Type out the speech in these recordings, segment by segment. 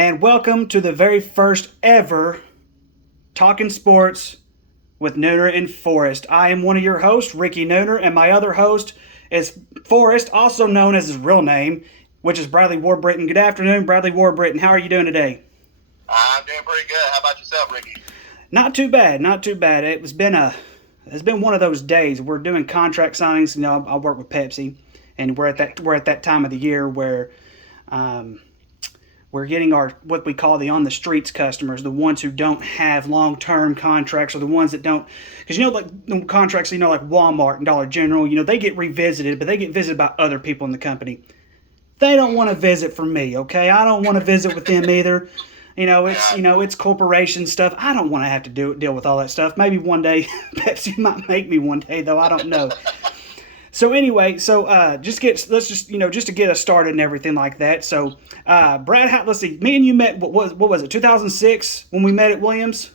and welcome to the very first ever Talkin' Sports with Nooner and Forrest. I am one of your hosts, Ricky Nooner, and my other host is Forrest, also known as his real name, which is Bradley Warbritton. Good afternoon, Bradley Warbritton. How are you doing today? I'm doing pretty good. How about yourself, Ricky? Not too bad, not too bad. It's been one of those days. We're doing contract signings. You know, I work with Pepsi, and we're at that time of the year where we're getting our what we call the on the streets customers, the ones who don't have long term contracts, or the ones that don't, because like the contracts, like Walmart and Dollar General, they get revisited, but they get visited by other people in the company. They don't want to visit for me, okay? I don't want to visit with them either. It's corporation stuff. I don't want to have to deal with all that stuff. Maybe one day Pepsi might make me one day, though. I don't know. So anyway, just to get us started and everything like that. So, Brad, let's see. Me and you met. What was it? 2006 when we met at Williams.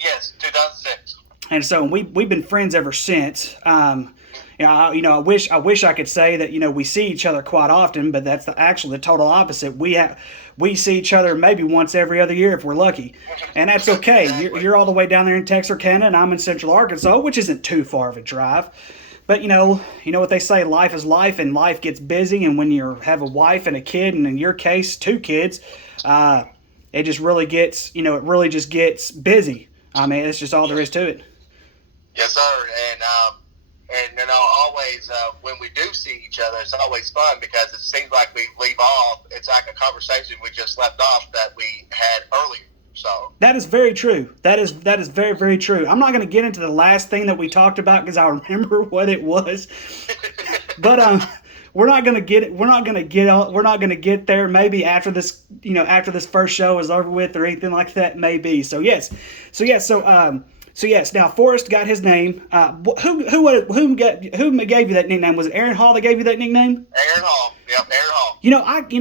Yes, 2006. And so we've been friends ever since. I wish I could say that we see each other quite often, but that's actually the total opposite. We see each other maybe once every other year if we're lucky, and that's okay. Exactly. You're all the way down there in Texarkana, and I'm in Central Arkansas, which isn't too far of a drive. But you know what they say: life is life, and life gets busy. And when you have a wife and a kid, and in your case, 2 kids, it just really gets busy. I mean, it's just all there is to it. Yes, sir. And always when we do see each other, it's always fun because it seems like we leave off. It's like a conversation we just left off that we had earlier. So that is very true. That is very, very true. I'm not going to get into the last thing that we talked about because I remember what it was. But we're not going to get it. We're not going to get there. Maybe after this, after this first show is over with or anything like that. Maybe. So yes. Now Forrest got his name. Who gave you that nickname? Was it Aaron Hall that gave you that nickname? Aaron Hall. Yep, Aaron Hall.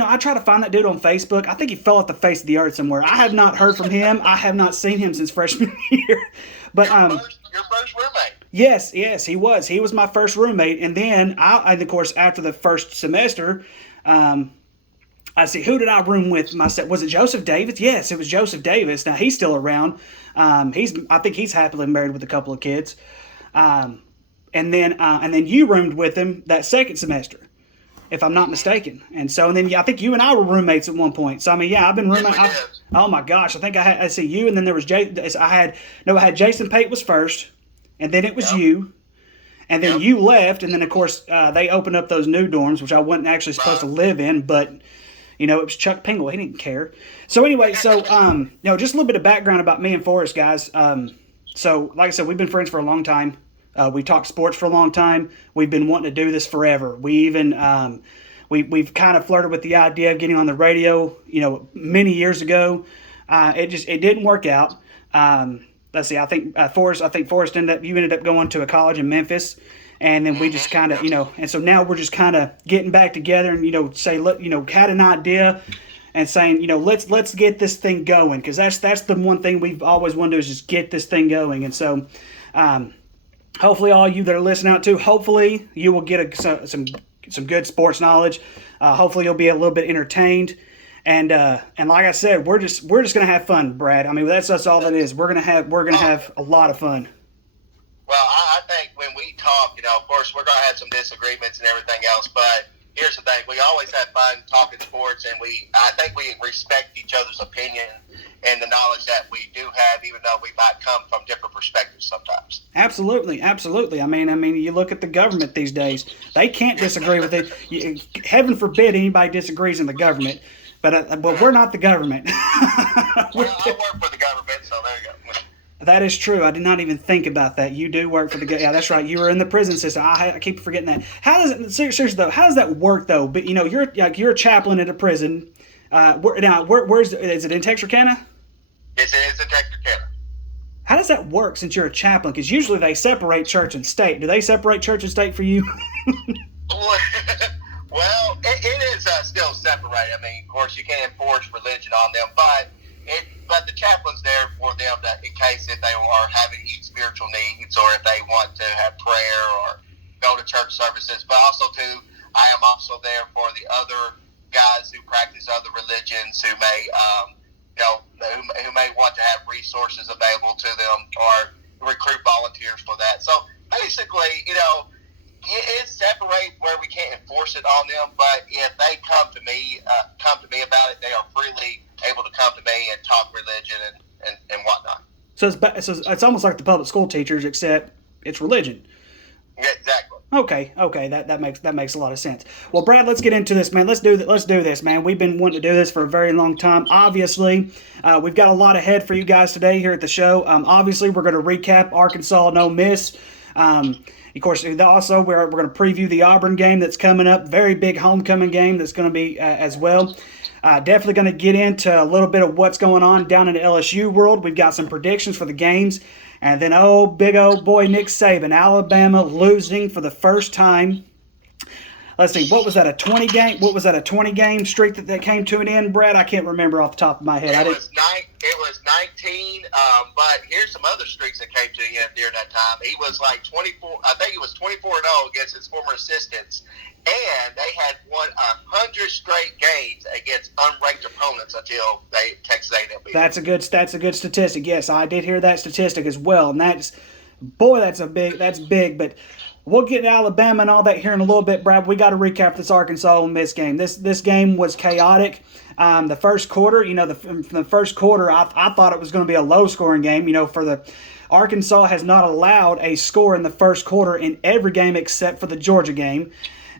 I try to find that dude on Facebook. I think he fell off the face of the earth somewhere. I have not heard from him. I have not seen him since freshman year. But your first roommate. Yes, he was. He was my first roommate, and then of course, after the first semester, I see, who did I room with myself? Was it Joseph Davis? Yes, it was Joseph Davis. Now he's still around. I think he's happily married with a couple of kids. And then you roomed with him that second semester, if I'm not mistaken. And then I think you and I were roommates at one point. So I mean, yeah, I've been roommate. Oh my gosh, I think I see you, and then there was I had Jason Pate was first, and then it was you. And then you left, and then of course they opened up those new dorms, which I wasn't actually supposed to live in, but it was Chuck Pingle. He didn't care. So anyway, just a little bit of background about me and Forrest, guys. So like I said, we've been friends for a long time. We talked sports for a long time. We've been wanting to do this forever. We even we've kind of flirted with the idea of getting on the radio, many years ago. It didn't work out. Let's see. I think Forrest you ended up going to a college in Memphis. And then we just kind of, and so now we're just kind of getting back together and, say, look, had an idea and saying, let's get this thing going. Because that's the one thing we've always wanted to do is just get this thing going. And so hopefully all you that are listening out too, hopefully you will get some good sports knowledge. Hopefully you'll be a little bit entertained. And like I said, we're just going to have fun, Brad. I mean, that's all that is. We're going to have a lot of fun. Well, I think when we talk, of course, we're going to have some disagreements and everything else, but here's the thing. We always have fun talking sports, and I think we respect each other's opinion and the knowledge that we do have, even though we might come from different perspectives sometimes. Absolutely. I mean, you look at the government these days. They can't disagree with it. Heaven forbid anybody disagrees in the government, but we're not the government. Well, I work for the government, so there you go. That is true. I did not even think about that. You do work for the... Yeah, that's right. You were in the prison system. I keep forgetting that. How does it... Seriously, though, how does that work, though? But, you're a chaplain at a prison. Where's... Is it in Texarkana? Yes, it is in Texarkana. How does that work since you're a chaplain? Because usually they separate church and state. Do they separate church and state for you? Well, it is still separated. I mean, of course, you can't enforce religion on them, but the chaplain's there for them in case if they are having spiritual needs or if they want to have prayer or go to church services. But also, too, I am also there for the other guys who practice other religions who may, who may want to have resources available to them or recruit volunteers for that. So basically, it separates where we can't enforce it on them. But if they come to me about it, they are freely able to come to me and talk religion and whatnot. So it's almost like the public school teachers, except it's religion. Yeah, exactly. Okay, that makes a lot of sense. Well, Brad, let's get into this, man. Let's do this, man. We've been wanting to do this for a very long time. Obviously, we've got a lot ahead for you guys today here at the show. Obviously, we're going to recap Arkansas and Ole Miss. Of course, also we're going to preview the Auburn game that's coming up. Very big homecoming game that's going to be as well. Definitely going to get into a little bit of what's going on down in the LSU world. We've got some predictions for the games. And then, big old boy Nick Saban, Alabama losing for the first time. Let's see, what was that, a 20-game streak that came to an end, Brad? I can't remember off the top of my head. It was 19, but here's some other streaks that came to an end during that time. He was like 24, I think it was 24-0 against his former assistants. And they had won 100 straight games against unranked opponents until Texas A&M beat them. That's a good statistic. Yes, I did hear that statistic as well, and that's big. But we'll get to Alabama and all that here in a little bit, Brad. We got to recap this Arkansas Ole Miss game. This game was chaotic. The first quarter, from the first quarter, I thought it was going to be a low-scoring game. For the Arkansas has not allowed a score in the first quarter in every game except for the Georgia game.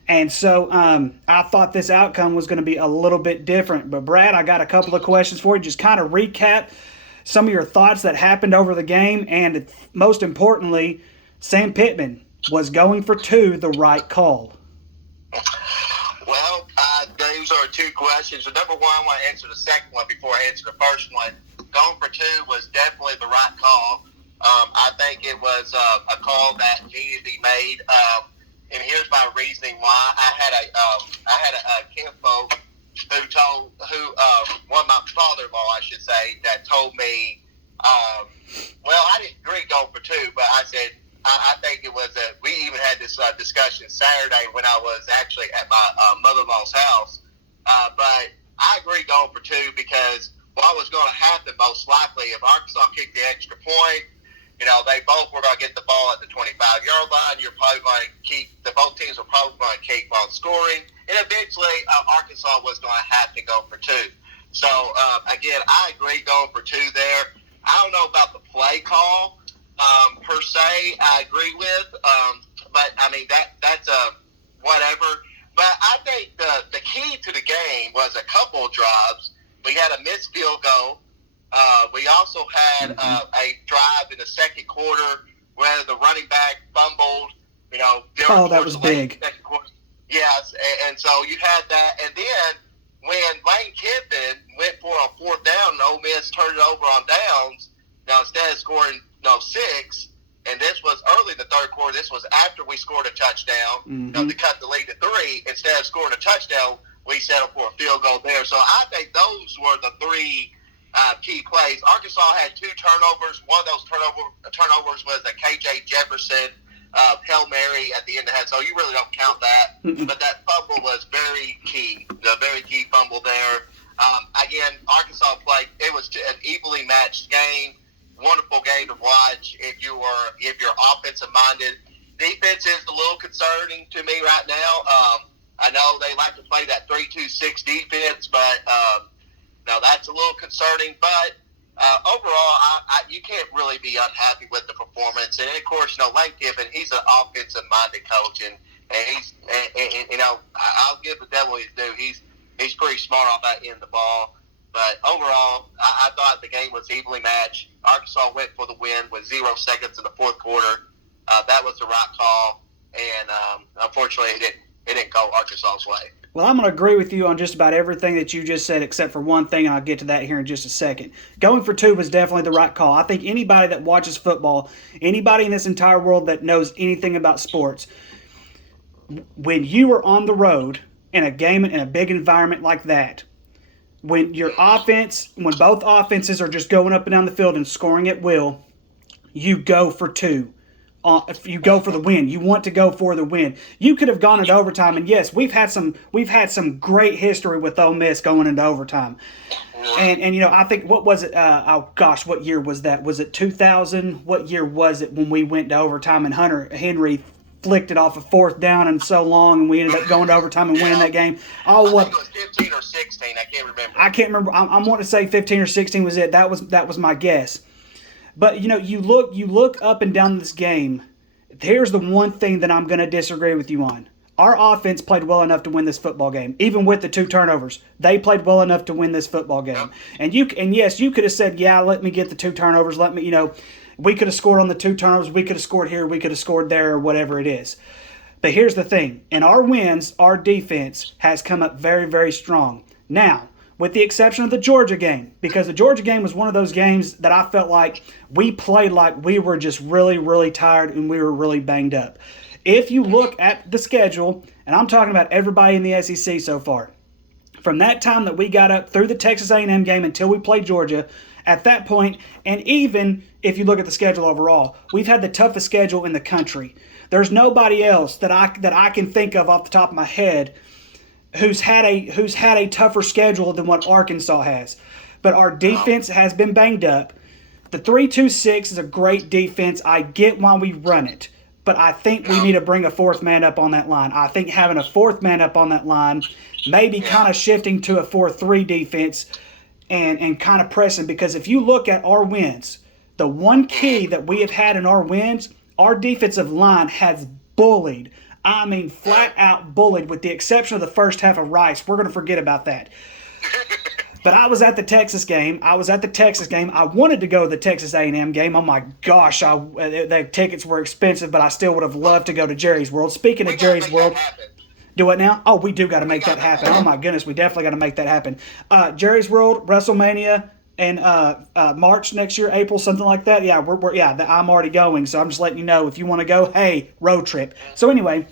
And so I thought this outcome was going to be a little bit different. But, Brad, I got a couple of questions for you. Just kind of recap some of your thoughts that happened over the game. And most importantly, Sam Pittman, was going for 2 the right call? Well, those are 2 questions. So number one, I want to answer the second one before I answer the first one. Going for 2 was definitely the right call. I think it was a call that needed to be made. And here's my reasoning why. I had a kinfolk one of my father-in-law, I should say, that told me, I didn't agree going for 2, but I said, I think it was we even had this discussion Saturday when I was actually at my mother-in-law's house. But I agree going for 2 because what was going to happen most likely if Arkansas kicked the extra point, they both were going to get the ball at the 25-yard line. You're probably going to both teams were probably going to keep on scoring. And eventually, Arkansas was going to have to go for 2. So, again, I agree going for 2 there. I don't know about the play call per se. I agree with. But, I mean, that's whatever. But I think the key to the game was a couple of drives. We had a missed field goal. We also had a drive in the second quarter where the running back fumbled. That was big. Yes, and so you had that. And then when Lane Kiffin went for a 4th down and Ole Miss turned it over on downs, instead of scoring 6, and this was early in the third quarter, this was after we scored a touchdown to cut the lead to 3. Instead of scoring a touchdown, we settled for a field goal there. So I think those were the 3 key plays. Arkansas had 2 turnovers. One of those turnovers was a KJ Jefferson Hail Mary at the end of the head. So you really don't count that. But that fumble was very key. The very key fumble there. Again, Arkansas played. It was an evenly matched game. Wonderful game to watch if you're offensive minded. Defense is a little concerning to me right now. I know they like to play that 3-2-6 defense, but no, that's a little concerning. But overall, you can't really be unhappy with the performance. And of course, Lane Kiffin, he's an offensive-minded coach, and I'll give the devil his due. He's pretty smart on that end of the ball. But overall, I thought the game was evenly matched. Arkansas went for the win with 0 seconds in the fourth quarter. That was the right call, and unfortunately, it didn't go Arkansas's way. Well, I'm going to agree with you on just about everything that you just said except for one thing, and I'll get to that here in just a second. Going for 2 was definitely the right call. I think anybody that watches football, anybody in this entire world that knows anything about sports, when you are on the road in a game in a big environment like that, when both offenses are just going up and down the field and scoring at will, you go for 2 if you go for the win. You want to go for the win. You could have gone into overtime, and yes, we've had some great history with Ole Miss going into overtime. And I think, what was it? Oh gosh, what year was that? Was it 2000? What year was it when we went to overtime and Hunter Henry flicked it off a fourth down and so long, and we ended up going to overtime and winning that game? Oh, what? I think it was 15 or 16. I can't remember. I can't remember. I'm wanting to say 15 or 16 was it. That was my guess. But you look up and down this game. Here's the one thing that I'm going to disagree with you on. Our offense played well enough to win this football game, even with the 2 turnovers. They played well enough to win this football game. And yes, you could have said, yeah, let me get the 2 turnovers. Let me, we could have scored on the 2 turnovers. We could have scored here. We could have scored there, or whatever it is. But here's the thing. In our wins, our defense has come up very, very strong. Now, with the exception of the Georgia game, because the Georgia game was one of those games that I felt like we played like we were just really, really tired and we were really banged up. If you look at the schedule, and I'm talking about everybody in the SEC so far, from that time that we got up through the Texas A&M game until we played Georgia, at that point, and even if you look at the schedule overall, we've had the toughest schedule in the country. There's nobody else that I can think of off the top of my head who's had a tougher schedule than what Arkansas has. But our defense has been banged up. The 3-2-6 is a great defense. I get why we run it. But I think we need to bring a 4th man up on that line. I think having a 4th man up on that line, maybe kind of shifting to a 4-3 defense and kind of pressing. Because if you look at our wins, the one key that we have had in our wins, our defensive line has bullied. I mean, flat out bullied, with the exception of the first half of Rice. We're going to forget about that. But I was at the Texas game. I wanted to go to the Texas A&M game. Oh, my gosh. The tickets were expensive, but I still would have loved to go to Jerry's World. Speaking of Jerry's World. Do what now? Oh, we do got to make that happen. Oh, my goodness. We definitely got to make that happen. Jerry's World, WrestleMania, and March next year, April, something like that. Yeah, I'm already going, so I'm just letting you know if you want to go. Hey, road trip. So anyway,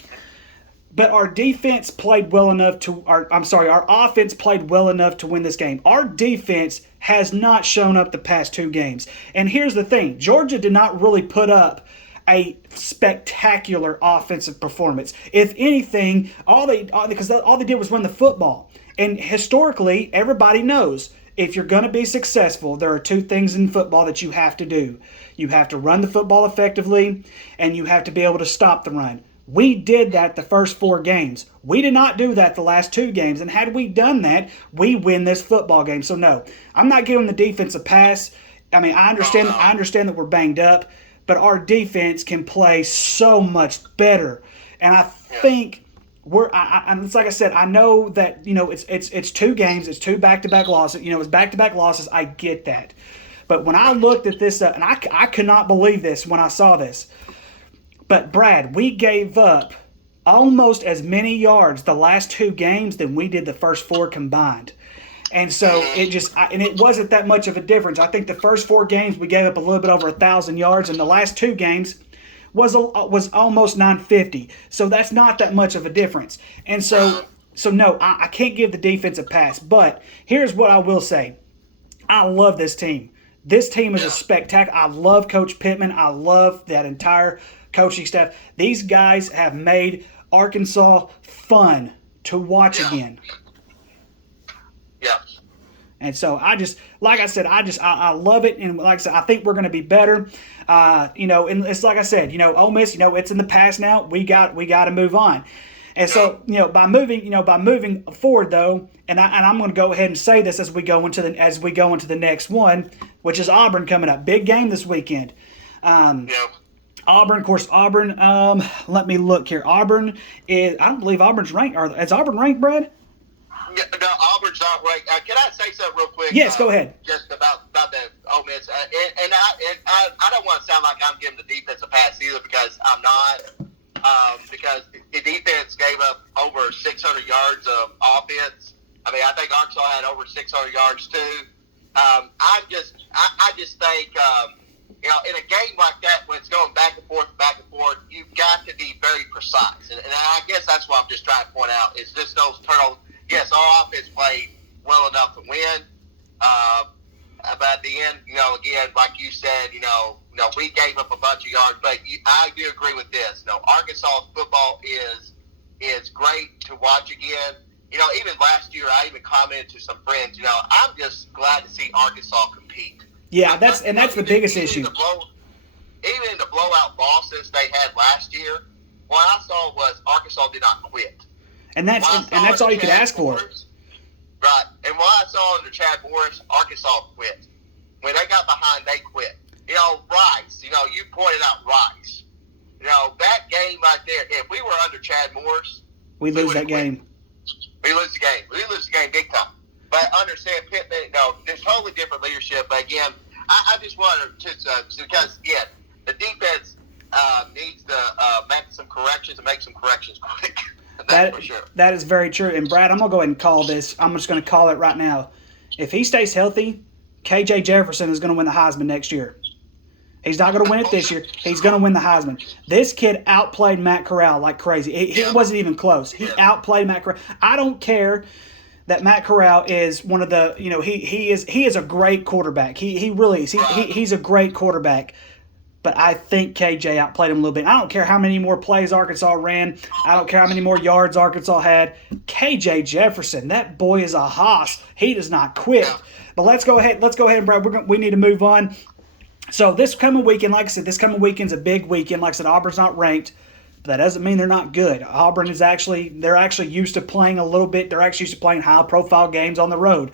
but our defense played well enough our offense played well enough to win this game. Our defense has not shown up the past 2 games, and here's the thing: Georgia did not really put up a spectacular offensive performance. If anything, all they did was run the football, and historically, everybody knows, if you're going to be successful, there are 2 things in football that you have to do. You have to run the football effectively, and you have to be able to stop the run. We did that the first 4 games. We did not do that the last 2 games, and had we done that, we win this football game. So no, I'm not giving the defense a pass. I mean, I understand that we're banged up, but our defense can play so much better. And I think it's like I said, I know that, it's 2 games, it's 2 back-to-back losses. It's back-to-back losses. I get that. But when I looked at this, and I could not believe this when I saw this. But Brad, we gave up almost as many yards the last 2 games than we did the first 4 combined. And so it wasn't that much of a difference. I think the first 4 games we gave up a little bit over 1,000 yards, and the last 2 games was almost 950. So that's not that much of a difference. And so no, I can't give the defense a pass. But here's what I will say. I love this team. This team is a spectacular. I love Coach Pittman. I love that entire coaching staff. These guys have made Arkansas fun to watch again. Yeah. And so I love it. And like I said, I think we're going to be better. And it's like I said, Ole Miss, it's in the past now. We got to move on. And so, by moving forward though, and I'm going to go ahead and say this as we go into the next one, which is Auburn coming up. Big game this weekend. Auburn, of course, let me look here. Auburn I don't believe Auburn's ranked. Is Auburn ranked, Brad? No, Auburn's not ranked. Can I say something real quick? Yes, go ahead. Just about the Ole Miss. I don't want to sound like I'm giving the defense a pass either, because I'm not. Because the defense gave up over 600 yards of offense. I mean, I think Arkansas had over 600 yards too. I just think, in a game like that, when it's going back and forth, you've got to be very precise. And I guess that's what I'm just trying to point out, is just those turnovers. Yes, our offense played well enough to win. But at the end, again, like you said, we gave up a bunch of yards, but I do agree with this. Arkansas football is great to watch again. Even last year, I even commented to some friends. I'm just glad to see Arkansas compete. Yeah, that's the biggest issue. Even in the blowout losses they had last year, what I saw was Arkansas did not quit. And that's all you could ask for. Right. And what I saw under Chad Morris, Arkansas quit. When they got behind, they quit. Rice, you pointed out Rice. That game right there, if we were under Chad Morris, we lose that game. We lose the game. We lose the game big time. But understand, Pittman, there's totally different leadership. But again, I just wanted to, because, again, the defense needs to make some corrections and make some corrections quick. That's for sure. That is very true. And, Brad, I'm going to go ahead and call this. I'm just going to call it right now. If he stays healthy, KJ Jefferson is going to win the Heisman next year. He's not going to win it this year. He's going to win the Heisman. This kid outplayed Matt Corral like crazy. He wasn't even close. He outplayed Matt Corral. I don't care that Matt Corral is one of the, he is a great quarterback. He really is. He's a great quarterback. But I think KJ outplayed him a little bit. I don't care how many more plays Arkansas ran. I don't care how many more yards Arkansas had. KJ Jefferson, that boy is a hoss. He does not quit. But let's go ahead, Brad. We need to move on. So this coming weekend, like I said, is a big weekend. Like I said, Auburn's not ranked, but that doesn't mean they're not good. Auburn is they're actually used to playing a little bit. They're actually used to playing high-profile games on the road.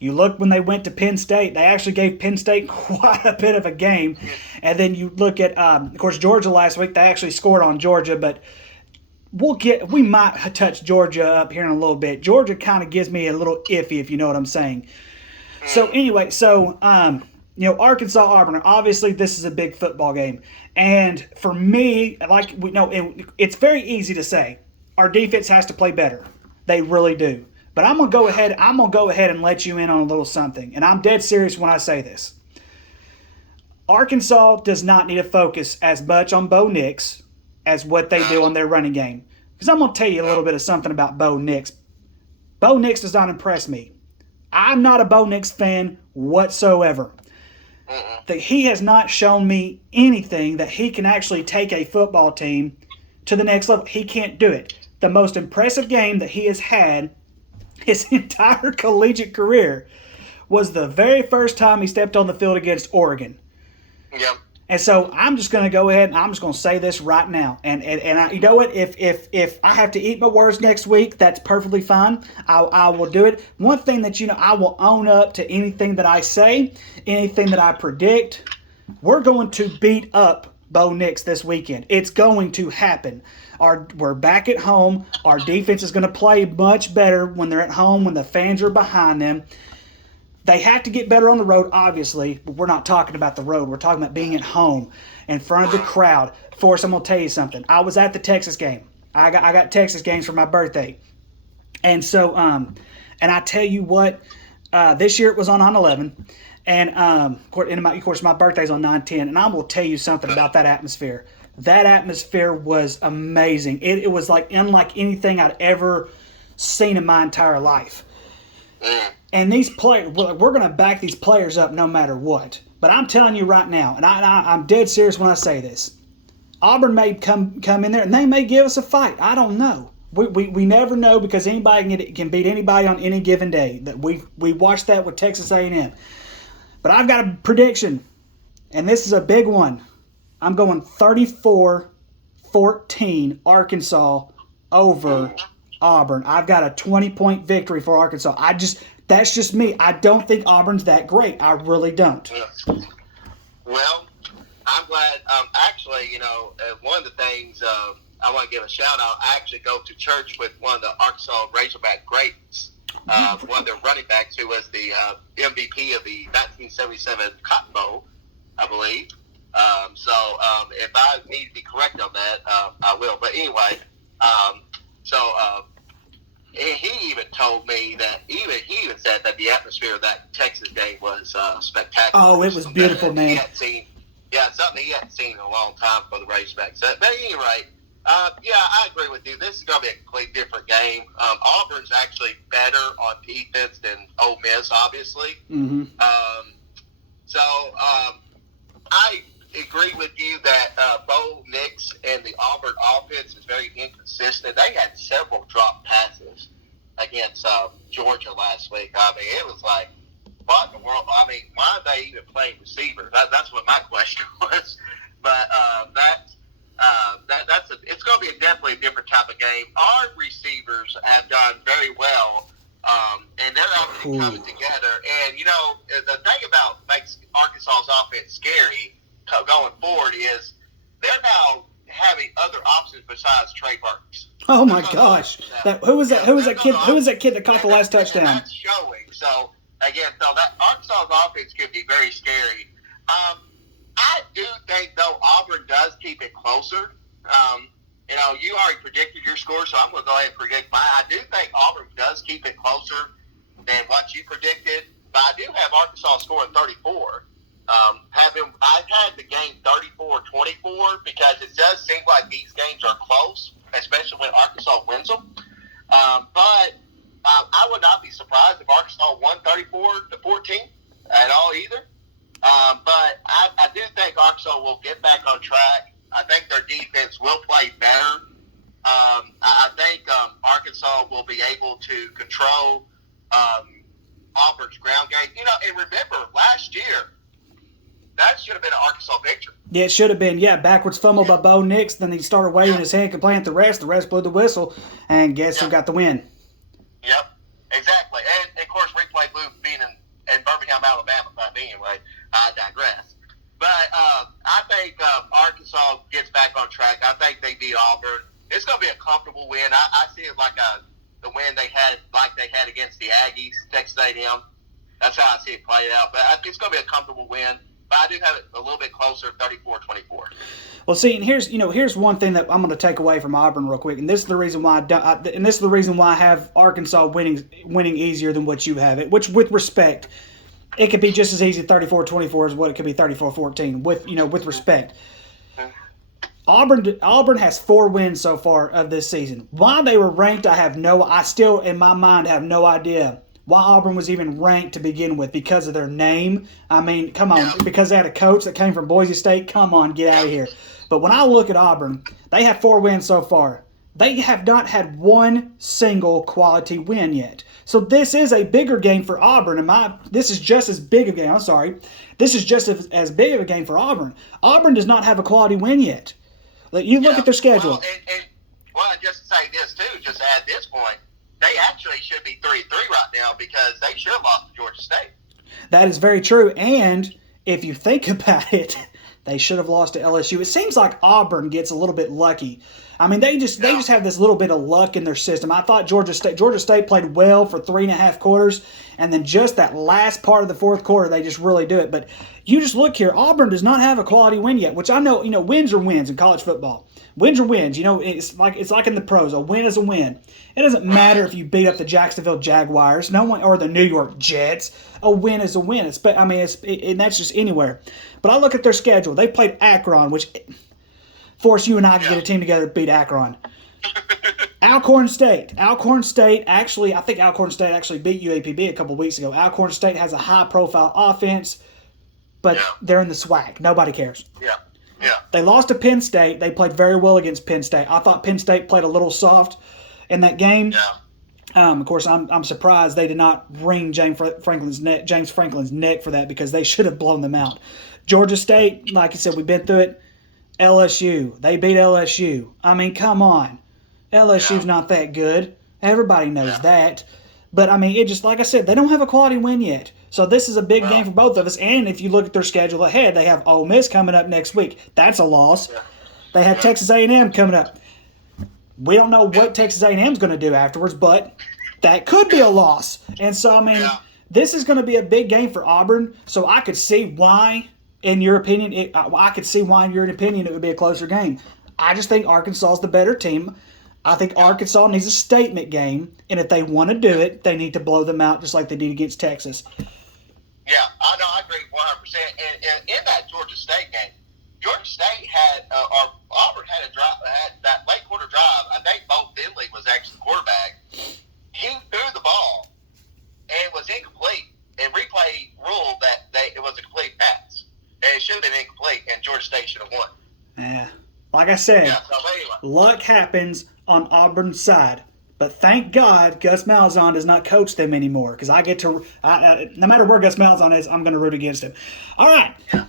You look when they went to Penn State, they actually gave Penn State quite a bit of a game. And then you look at, of course, Georgia last week. They actually scored on Georgia, but we might touch Georgia up here in a little bit. Georgia kind of gives me a little iffy, if you know what I'm saying. So anyway, Arkansas Auburn. Obviously, this is a big football game, and for me, like we know, it's very easy to say our defense has to play better. They really do. But I'm gonna go ahead. And let you in on a little something, and I'm dead serious when I say this. Arkansas does not need to focus as much on Bo Nix as what they do on their running game. Because I'm gonna tell you a little bit of something about Bo Nix. Bo Nix does not impress me. I'm not a Bo Nix fan whatsoever. That he has not shown me anything that he can actually take a football team to the next level. He can't do it. The most impressive game that he has had his entire collegiate career was the very first time he stepped on the field against Oregon. Yep. And so I'm just going to go ahead and I'm just going to say this right now. And you know what? If I have to eat my words next week, that's perfectly fine. I will do it. One thing that I will own up to anything that I say, anything that I predict. We're going to beat up Bo Nix this weekend. It's going to happen. We're back at home. Our defense is going to play much better when they're at home, when the fans are behind them. They have to get better on the road, obviously, but we're not talking about the road. We're talking about being at home in front of the crowd. Forrest, I'm going to tell you something. I was at the Texas game. I got Texas games for my birthday. And so, and I tell you what, this year it was on 9/11. And, of course, my birthday's on 9/10. And I will tell you something about that atmosphere. That atmosphere was amazing. It was unlike anything I'd ever seen in my entire life. And these players, we're going to back these players up no matter what. But I'm telling you right now, and I'm dead serious when I say this, Auburn may come in there and they may give us a fight. I don't know. We never know because anybody can beat anybody on any given day. That we watched that with Texas A&M. But I've got a prediction, and this is a big one. I'm going 34-14 Arkansas over Auburn. I've got a 20-point victory for Arkansas. That's just me. I don't think Auburn's that great. I really don't. Well, I'm glad. Actually, one of the things I want to give a shout out. I actually go to church with one of the Arkansas Razorback greats, one of their running backs who was the MVP of the 1977 Cotton Bowl, I believe. So if I need to be correct on that, I will. But anyway, he even told me that he even said that the atmosphere of that Texas game was spectacular. Oh, it was beautiful, man. Something he hadn't seen in a long time for the Razorbacks. But anyway, I agree with you. This is going to be a completely different game. Auburn's actually better on defense than Ole Miss, obviously. Mm-hmm. agree with you that Bo Nix and the Auburn offense is very inconsistent. They had several drop passes against Georgia last week. I mean, it was like, what in the world? I mean, why are they even playing receiver? That's what my question was. But it's going to be definitely a different type of game. Our receivers have done very well, and they're actually coming together. And, you know, the thing about makes Arkansas's offense scary going forward is they're now having other options besides Trey Burks. Oh my gosh! Who was that? Who was that kid? Who was that kid that caught the last touchdown? That's showing. So again, that Arkansas's offense can be very scary. I do think though Auburn does keep it closer. You know, you already predicted your score, so I'm going to go ahead and predict mine. I do think Auburn does keep it closer than what you predicted, but I do have Arkansas scoring 34. I've had the game 34-24 because it does seem like these games are close, especially when Arkansas wins them. But I would not be surprised if Arkansas won 34-14 at all either. But I do think Arkansas will get back on track. I think their defense will play better. I think Arkansas will be able to control Auburn's ground game. You know, and remember, last year, that should have been an Arkansas victory. Yeah, it should have been. Yeah, backwards fumble by Bo Nix. Then he started waving his hand, complaining at the rest. The rest blew the whistle, and guess who got the win? Yep, exactly. And, of course, replay blew being in Birmingham, Alabama, not me anyway. I digress. But I think Arkansas gets back on track. I think they beat Auburn. It's going to be a comfortable win. I see it like the win they had against the Aggies, Texas A&M. That's how I see it played out. But it's going to be a comfortable win. But I do have it a little bit closer, 34-24. Well, see, and here's one thing that I'm going to take away from Auburn real quick, and this is the reason why I have Arkansas winning easier than what you have it. Which, with respect, it could be just as easy 34-24 as what it could be 34-14. With respect, Auburn has 4 wins so far of this season. Why they were ranked, I still in my mind have no idea why Auburn was even ranked to begin with because of their name. I mean, come on, because they had a coach that came from Boise State. Come on, get out of here. But when I look at Auburn, they have 4 wins so far. They have not had one single quality win yet. So this is a bigger game for Auburn. This is just as big a game. I'm sorry. This is just as big of a game for Auburn. Auburn does not have a quality win yet. You look at their schedule. Well, just to say this too, just to add this point, they actually should be 3-3 right now because they should have lost to Georgia State. That is very true. And if you think about it, they should have lost to LSU. It seems like Auburn gets a little bit lucky. I mean, they just have this little bit of luck in their system. I thought Georgia State played well for 3.5 quarters, and then just that last part of the fourth quarter, they just really do it. But you just look here, Auburn does not have a quality win yet, which I know, wins are wins in college football. Wins are wins. It's like in the pros. A win is a win. It doesn't matter if you beat up the Jacksonville Jaguars, or the New York Jets. A win is a win. And that's just anywhere. But I look at their schedule. They played Akron, which Forrest, you and I can get a team together to beat Akron. Alcorn State. I think Alcorn State actually beat UAPB a couple weeks ago. Alcorn State has a high-profile offense, but they're in the SWAC. Nobody cares. Yeah. They lost to Penn State. They played very well against Penn State. I thought Penn State played a little soft in that game. Yeah. Of course, I'm surprised they did not wring James Franklin's neck for that because they should have blown them out. Georgia State, like I said, we've been through it. LSU, they beat LSU. I mean, come on. LSU's not that good. Everybody knows that. But, I mean, it just, like I said, they don't have a quality win yet. So this is a big game for both of us. And if you look at their schedule ahead, they have Ole Miss coming up next week. That's a loss. Yeah. They have Texas A&M coming up. We don't know what Texas A&M is going to do afterwards, but that could be a loss. And so, I mean, this is going to be a big game for Auburn. So I could see why, in your opinion, it would be a closer game. I just think Arkansas is the better team. I think Arkansas needs a statement game, and if they want to do it, they need to blow them out just like they did against Texas. Yeah, I agree 100%. And in that Georgia State game, Georgia State Auburn had that late quarter drive. I think Bo Finley was actually the quarterback. He threw the ball, and it was incomplete. And replay ruled that it was a complete pass. And it should should have been incomplete, and Georgia State should have won. Yeah. Like I said, So anyway. Luck happens on Auburn's side. But thank God Gus Malzahn does not coach them anymore, because I get to no matter where Gus Malzahn is, I'm going to root against him. All right. Yeah.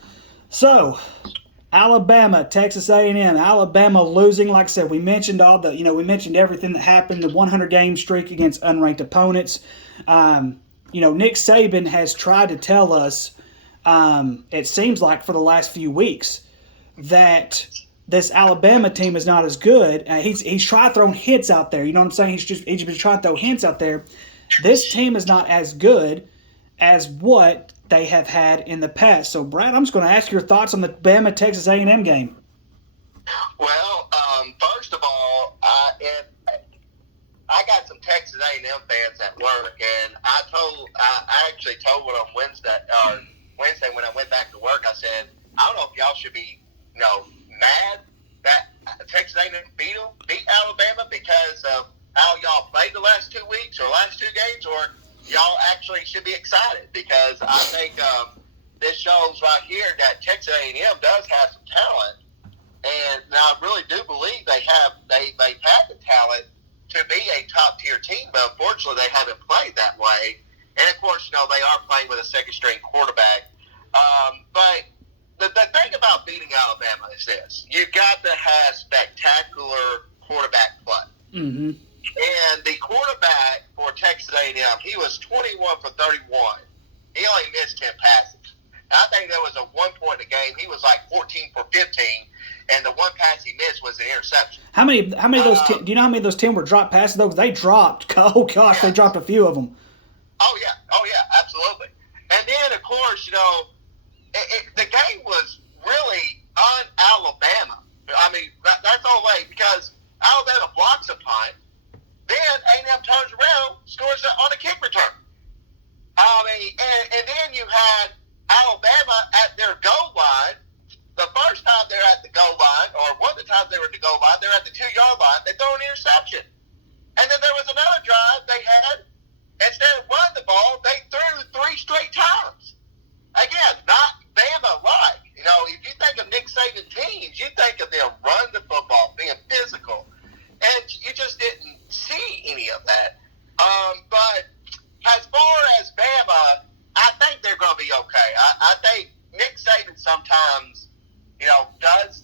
So, Alabama, Texas A&M. Alabama losing. Like I said, we mentioned we mentioned everything that happened. The 100-game streak against unranked opponents. Nick Saban has tried to tell us, it seems like for the last few weeks, that this Alabama team is not as good. He's tried throwing hints out there. You know what I'm saying? He's just been trying to throw hints out there. This team is not as good as what they have had in the past. So, Brad, I'm just going to ask your thoughts on the Bama Texas A&M game. Well, first of all, I got some Texas A&M fans at work, and I actually told them on Wednesday when I went back to work. I said, I don't know if y'all should be, mad that Texas A&M beat Alabama because of how y'all played the last 2 weeks or last two games, or y'all actually should be excited because I think this shows right here that Texas A&M does have some talent, and I really do believe they've had the talent to be a top tier team, but unfortunately they haven't played that way. And of course, they are playing with a second string quarterback, but. The thing about beating Alabama is this. You got to have spectacular quarterback play. Mm-hmm. And the quarterback for Texas A&M, he was 21 for 31. He only missed 10 passes. And I think there was a 1 point in the game. He was like 14 for 15, and the one pass he missed was an interception. How many of those 10, do you know how many of those 10 were drop passes, though? They dropped. Oh, gosh, yeah. They dropped a few of them. Oh, yeah, absolutely. And then, of course, the game was really on Alabama. I mean, that's all right, because Alabama blocks a punt, then A&M turns around, scores on a kick return. I mean, and then you had Alabama at their goal line. The first time they're at the goal line, or one of the times they were at the goal line, they're at the 2-yard line, they throw an interception. And then there was another drive they had, instead of running the ball, they threw 3 straight times. Again, not Bama-like. If you think of Nick Saban teams, you think of them running the football, being physical. And you just didn't see any of that. But as far as Bama, I think they're going to be okay. I think Nick Saban sometimes, he has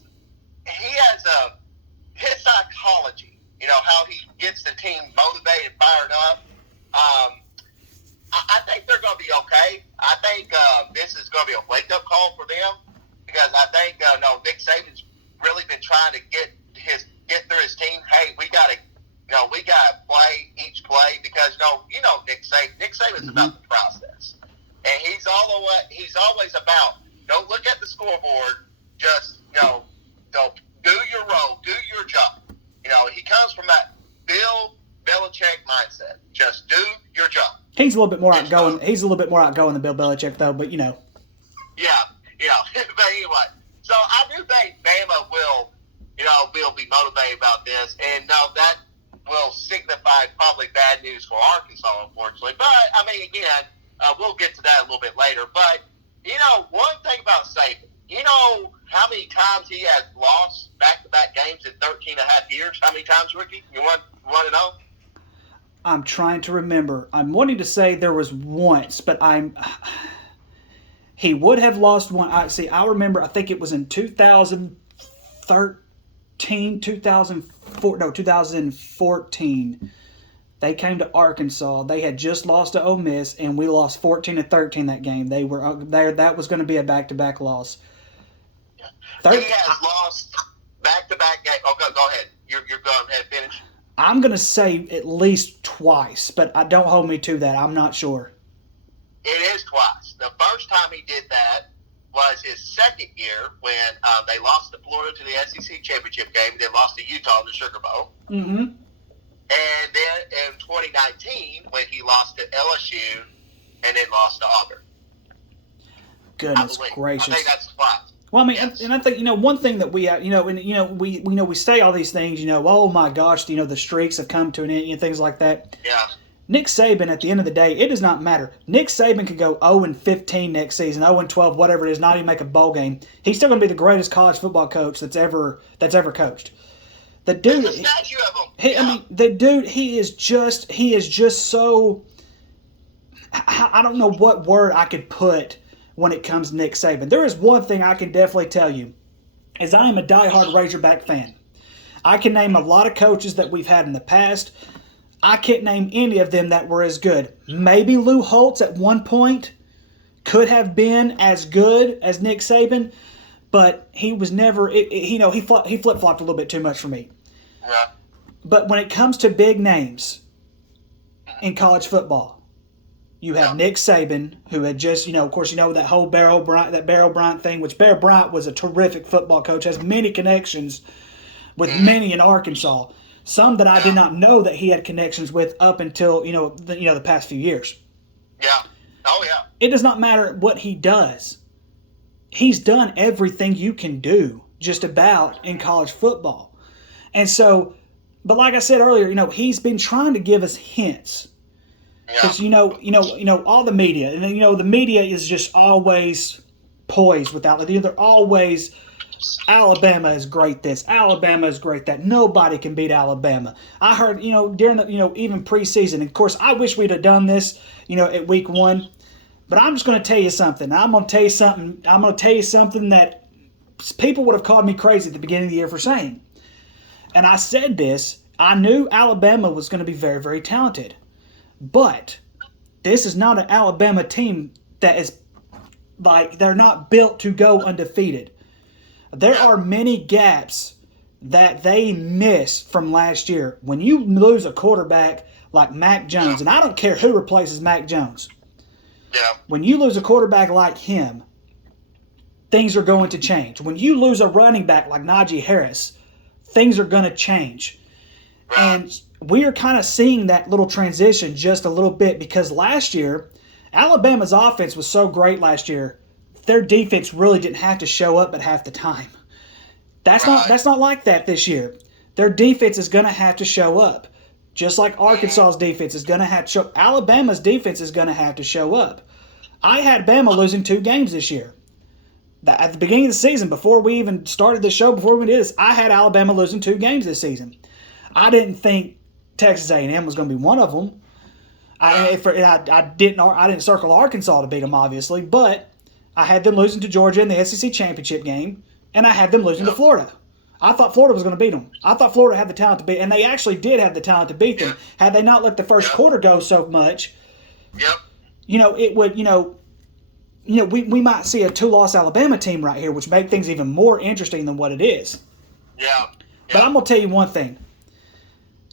his psychology, how he gets the team motivated, fired up. I think they're going to be okay. I think this is going to be a wake-up call for them because I think Nick Saban's really been trying to get through his team. Hey, we got to play each play because Nick Saban. Nick Saban's about the process, and he's always about don't look at the scoreboard. Just do your role, do your job. He comes from that Bill Belichick mindset. Just do your job. He's a little bit more outgoing. He's a little bit more outgoing than Bill Belichick, though. But Yeah. But anyway, so I do think Bama will be motivated about this, and that will signify probably bad news for Arkansas, unfortunately. But I mean, again, we'll get to that a little bit later. But one thing about Saban, how many times he has lost back-to-back games in 13 and a half years? How many times, Ricky? You want to know? I'm trying to remember. I'm wanting to say there was once, but he would have lost one. I remember, I think it was in 2014. They came to Arkansas. They had just lost to Ole Miss, and we lost 14-13 that game. They were there. That was going to be a back-to-back loss. He has lost back-to-back games. Oh, go ahead. You're going ahead. Finish. I'm going to say at least twice, but don't hold me to that. I'm not sure. It is twice. The first time he did that was his second year when they lost to Florida to the SEC championship game. They lost to Utah in the Sugar Bowl. Mm-hmm. And then in 2019 when he lost to LSU and then lost to Auburn. Goodness gracious. I think that's twice. Well, I mean, yes. And I think, one thing that we have, we say all these things, oh my gosh, the streaks have come to an end, things like that. Yeah. Nick Saban, at the end of the day, it does not matter. Nick Saban could go 0-15 next season, 0-12, whatever it is, not even make a bowl game. He's still going to be the greatest college football coach that's ever coached. The dude, There's a statue of him. I mean, the dude, he is just so. I don't know what word I could put when it comes to Nick Saban. There is one thing I can definitely tell you, is I am a diehard Razorback fan. I can name a lot of coaches that we've had in the past. I can't name any of them that were as good. Maybe Lou Holtz at one point could have been as good as Nick Saban, but he was never. He flip-flopped a little bit too much for me. Yeah. But when it comes to big names in college football, you have Nick Saban, who had just, of course, that whole Bear Bryant thing, which Bear Bryant was a terrific football coach, has many connections with many in Arkansas. Some that I did not know that he had connections with up until, the past few years. Yeah. Oh, yeah. It does not matter what he does. He's done everything you can do just about in college football. And so, but like I said earlier, he's been trying to give us hints. Because, all the media, and then, the media is just always poised without it. They're always, Alabama is great this, Alabama is great that. Nobody can beat Alabama. I heard, during the, even preseason, and of course, I wish we'd have done this, at week 1. But I'm just going to tell you something. I'm going to tell you something that people would have called me crazy at the beginning of the year for saying. And I said this, I knew Alabama was going to be very, very talented. But this is not an Alabama team that is they're not built to go undefeated. There are many gaps that they miss from last year. When you lose a quarterback like Mac Jones, and I don't care who replaces Mac Jones, when you lose a quarterback like him, things are going to change. When you lose a running back like Najee Harris, things are going to change. And we are kind of seeing that little transition just a little bit because last year, Alabama's offense was so great last year, their defense really didn't have to show up at half the time. That's not like that this year. Their defense is going to have to show up. Just like Arkansas's defense is going to have to show up. Alabama's defense is going to have to show up. I had Bama losing 2 games this year. At the beginning of the season, before we even started the show, before we did this, I had Alabama losing 2 games this season. I didn't think Texas A&M was going to be one of them. I didn't circle Arkansas to beat them, obviously, but I had them losing to Georgia in the SEC championship game, and I had them losing to Florida. I thought Florida was going to beat them. I thought Florida had the talent to beat, and they actually did have the talent to beat them. Had they not let the first quarter go so much, it would, we might see a 2-loss Alabama team right here, which make things even more interesting than what it is. But I'm going to tell you one thing.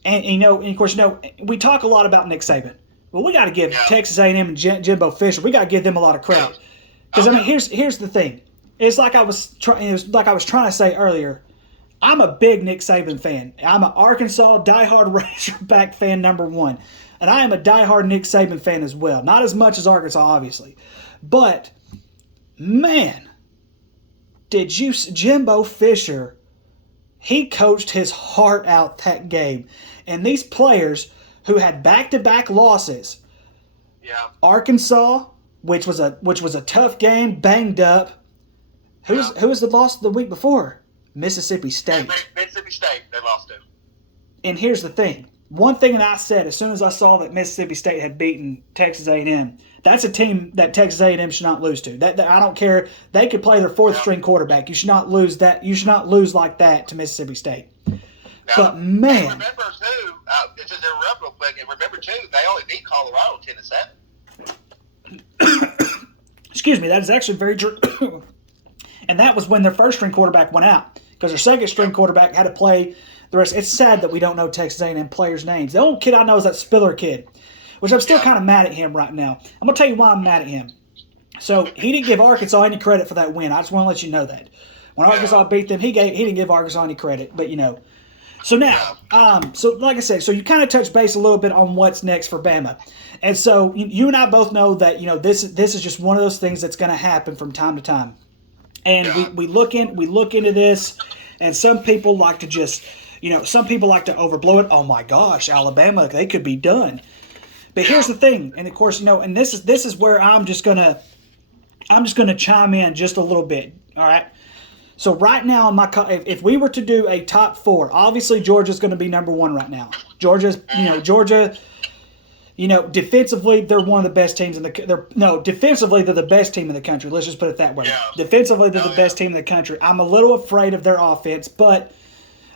And of course, we talk a lot about Nick Saban. Well, we got to give Texas A&M and Jimbo Fisher. We got to give them a lot of credit. Because here's the thing. It's like I was trying to say earlier. I'm a big Nick Saban fan. I'm an Arkansas diehard Razorback fan number 1, and I am a diehard Nick Saban fan as well. Not as much as Arkansas, obviously, but man, did you Jimbo Fisher? He coached his heart out that game. And these players who had back-to-back losses, Arkansas, which was a tough game, banged up. Who was the loss the week before? Mississippi State. Mississippi State, they lost to. And here's the thing. One thing that I said as soon as I saw that Mississippi State had beaten Texas A&M, that's a team that Texas A&M should not lose to. That I don't care. They could play their 4th-string quarterback. You should not lose that. You should not lose like that to Mississippi State. Now, but man, remember too. Just interrupt real quick. And remember too, they only beat Colorado 10-7. Excuse me. That is actually very true. And that was when their 1st-string quarterback went out because their 2nd-string quarterback had to play the rest. It's sad that we don't know Texas A&M players' names. The only kid I know is that Spiller kid, which I'm still kind of mad at him right now. I'm going to tell you why I'm mad at him. So he didn't give Arkansas any credit for that win. I just want to let you know that. When Arkansas beat them, he didn't give Arkansas any credit. But, So now, so like I said, so you kind of touched base a little bit on what's next for Bama. And so you and I both know that, this is just one of those things that's going to happen from time to time. And we look into this, and some people like to just, some people like to overblow it. Oh my gosh, Alabama, they could be done. But here's the thing, and of course, and this is where I'm just gonna chime in just a little bit. All right. So right now, if we were to do a top 4, obviously Georgia's going to be number 1 right now. Georgia, defensively they're one of the best teams defensively they're the best team in the country. Let's just put it that way. Yeah. Defensively they're the best team in the country. I'm a little afraid of their offense, but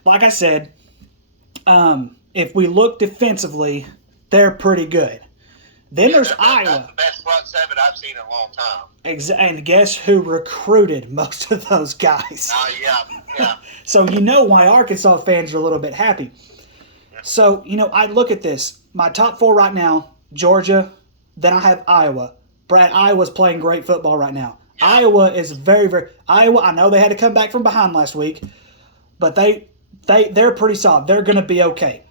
like I said, if we look defensively, they're pretty good. Then there's Iowa. That's the best front 7 I've seen in a long time. And guess who recruited most of those guys? Yeah. So you know why Arkansas fans are a little bit happy. So, I look at this. My top 4 right now, Georgia. Then I have Iowa. Brad, Iowa's playing great football right now. Yeah. Iowa is very, very... Iowa, I know they had to come back from behind last week, but they're pretty solid. They're going to be okay.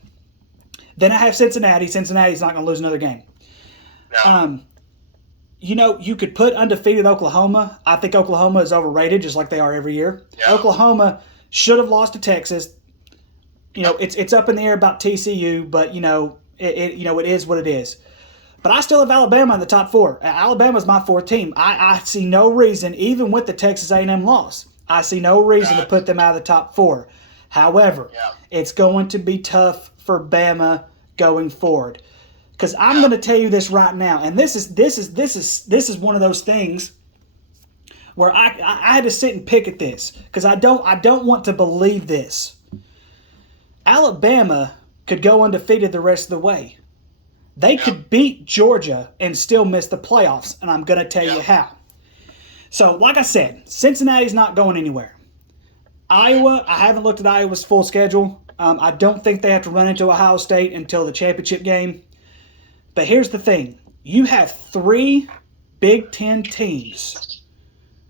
Then I have Cincinnati. Cincinnati's not going to lose another game. No. You could put undefeated Oklahoma. I think Oklahoma is overrated, just like they are every year. Yeah. Oklahoma should have lost to Texas. It's up in the air about TCU, but it is what it is. But I still have Alabama in the top 4. Alabama's my 4th team. I see no reason, even with the Texas A&M loss, I see no reason to put them out of the top 4. However, it's going to be tough for Bama going forward. Because I'm going to tell you this right now, and this is one of those things where I had to sit and pick at this because I don't want to believe this. Alabama could go undefeated the rest of the way. They could beat Georgia and still miss the playoffs, and I'm going to tell you how. So, like I said, Cincinnati's not going anywhere. Iowa, I haven't looked at Iowa's full schedule. I don't think they have to run into Ohio State until the championship game. But here's the thing. You have 3 Big Ten teams.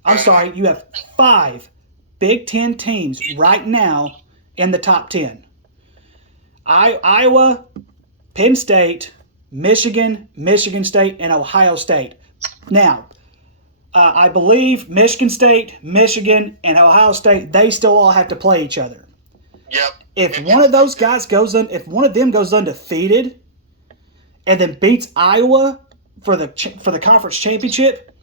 I'm sorry, you have 5 Big Ten teams right now in the top 10. Iowa, Penn State, Michigan, Michigan State, and Ohio State. Now, I believe Michigan State, Michigan, and Ohio State, they still all have to play each other. Yep. If one of those guys if one of them goes undefeated and then beats Iowa for the conference championship,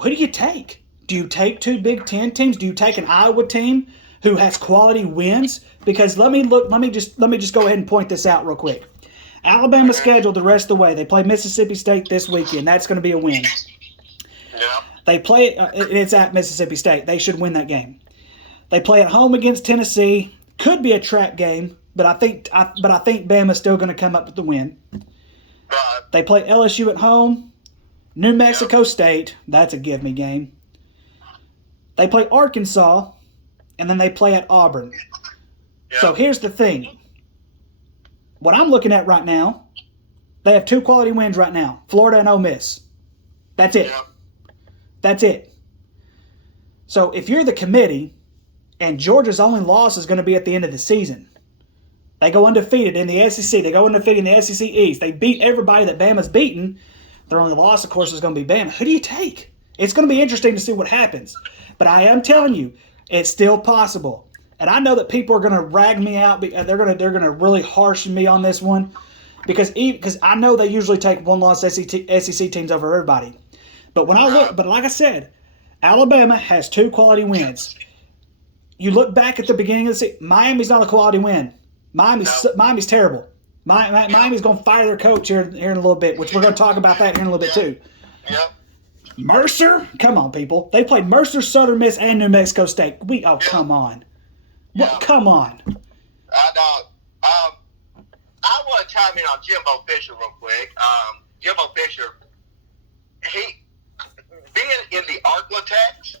who do you take? Do you take 2 Big Ten teams? Do you take an Iowa team who has quality wins? Because let me just go ahead and point this out real quick. Alabama's scheduled the rest of the way. They play Mississippi State this weekend. That's going to be a win. Yeah. They play it's at Mississippi State. They should win that game. They play at home against Tennessee. Could be a trap game, but I think Bama's still going to come up with the win. They play LSU at home. New Mexico State. That's a give me game. They play Arkansas, and then they play at Auburn. Yeah. So here's the thing. What I'm looking at right now, they have 2 quality wins right now. Florida and Ole Miss. That's it. Yeah. That's it. So if you're the committee, and Georgia's only loss is going to be at the end of the season, they go undefeated in the SEC. They go undefeated in the SEC East. They beat everybody that Bama's beaten. Their only loss, of course, is going to be Bama. Who do you take? It's going to be interesting to see what happens. But I am telling you, it's still possible. And I know that people are going to rag me out. They're going to really harsh me on this one because I know they usually take 1-loss SEC teams over everybody. But like I said, Alabama has 2 quality wins. You look back at the beginning of the season, Miami's not a quality win. Miami's terrible. Miami's going to fire their coach here in a little bit, which we're going to talk about that here in a little bit too. Yep. Mercer? Come on, people. They played Mercer, Southern Miss, and New Mexico State. Come on. Yeah. What? Come on. I want to chime in on Jimbo Fisher real quick. Jimbo Fisher, he being in the Arklatex,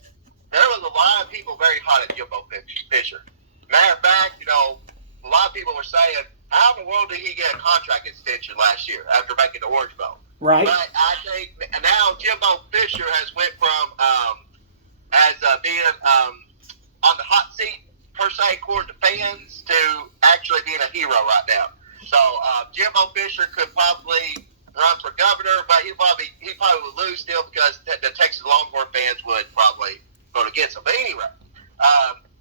there was a lot of people very hot at Jimbo Fisher. Matter of fact, a lot of people were saying, how in the world did he get a contract extension last year after making the Orange Bowl? Right. But I think now Jimbo Fisher has went from being on the hot seat, per se, according to fans, to actually being a hero right now. So Jimbo Fisher could probably run for governor, but he probably would lose still because the Texas Longhorn fans would probably vote against him. But anyway,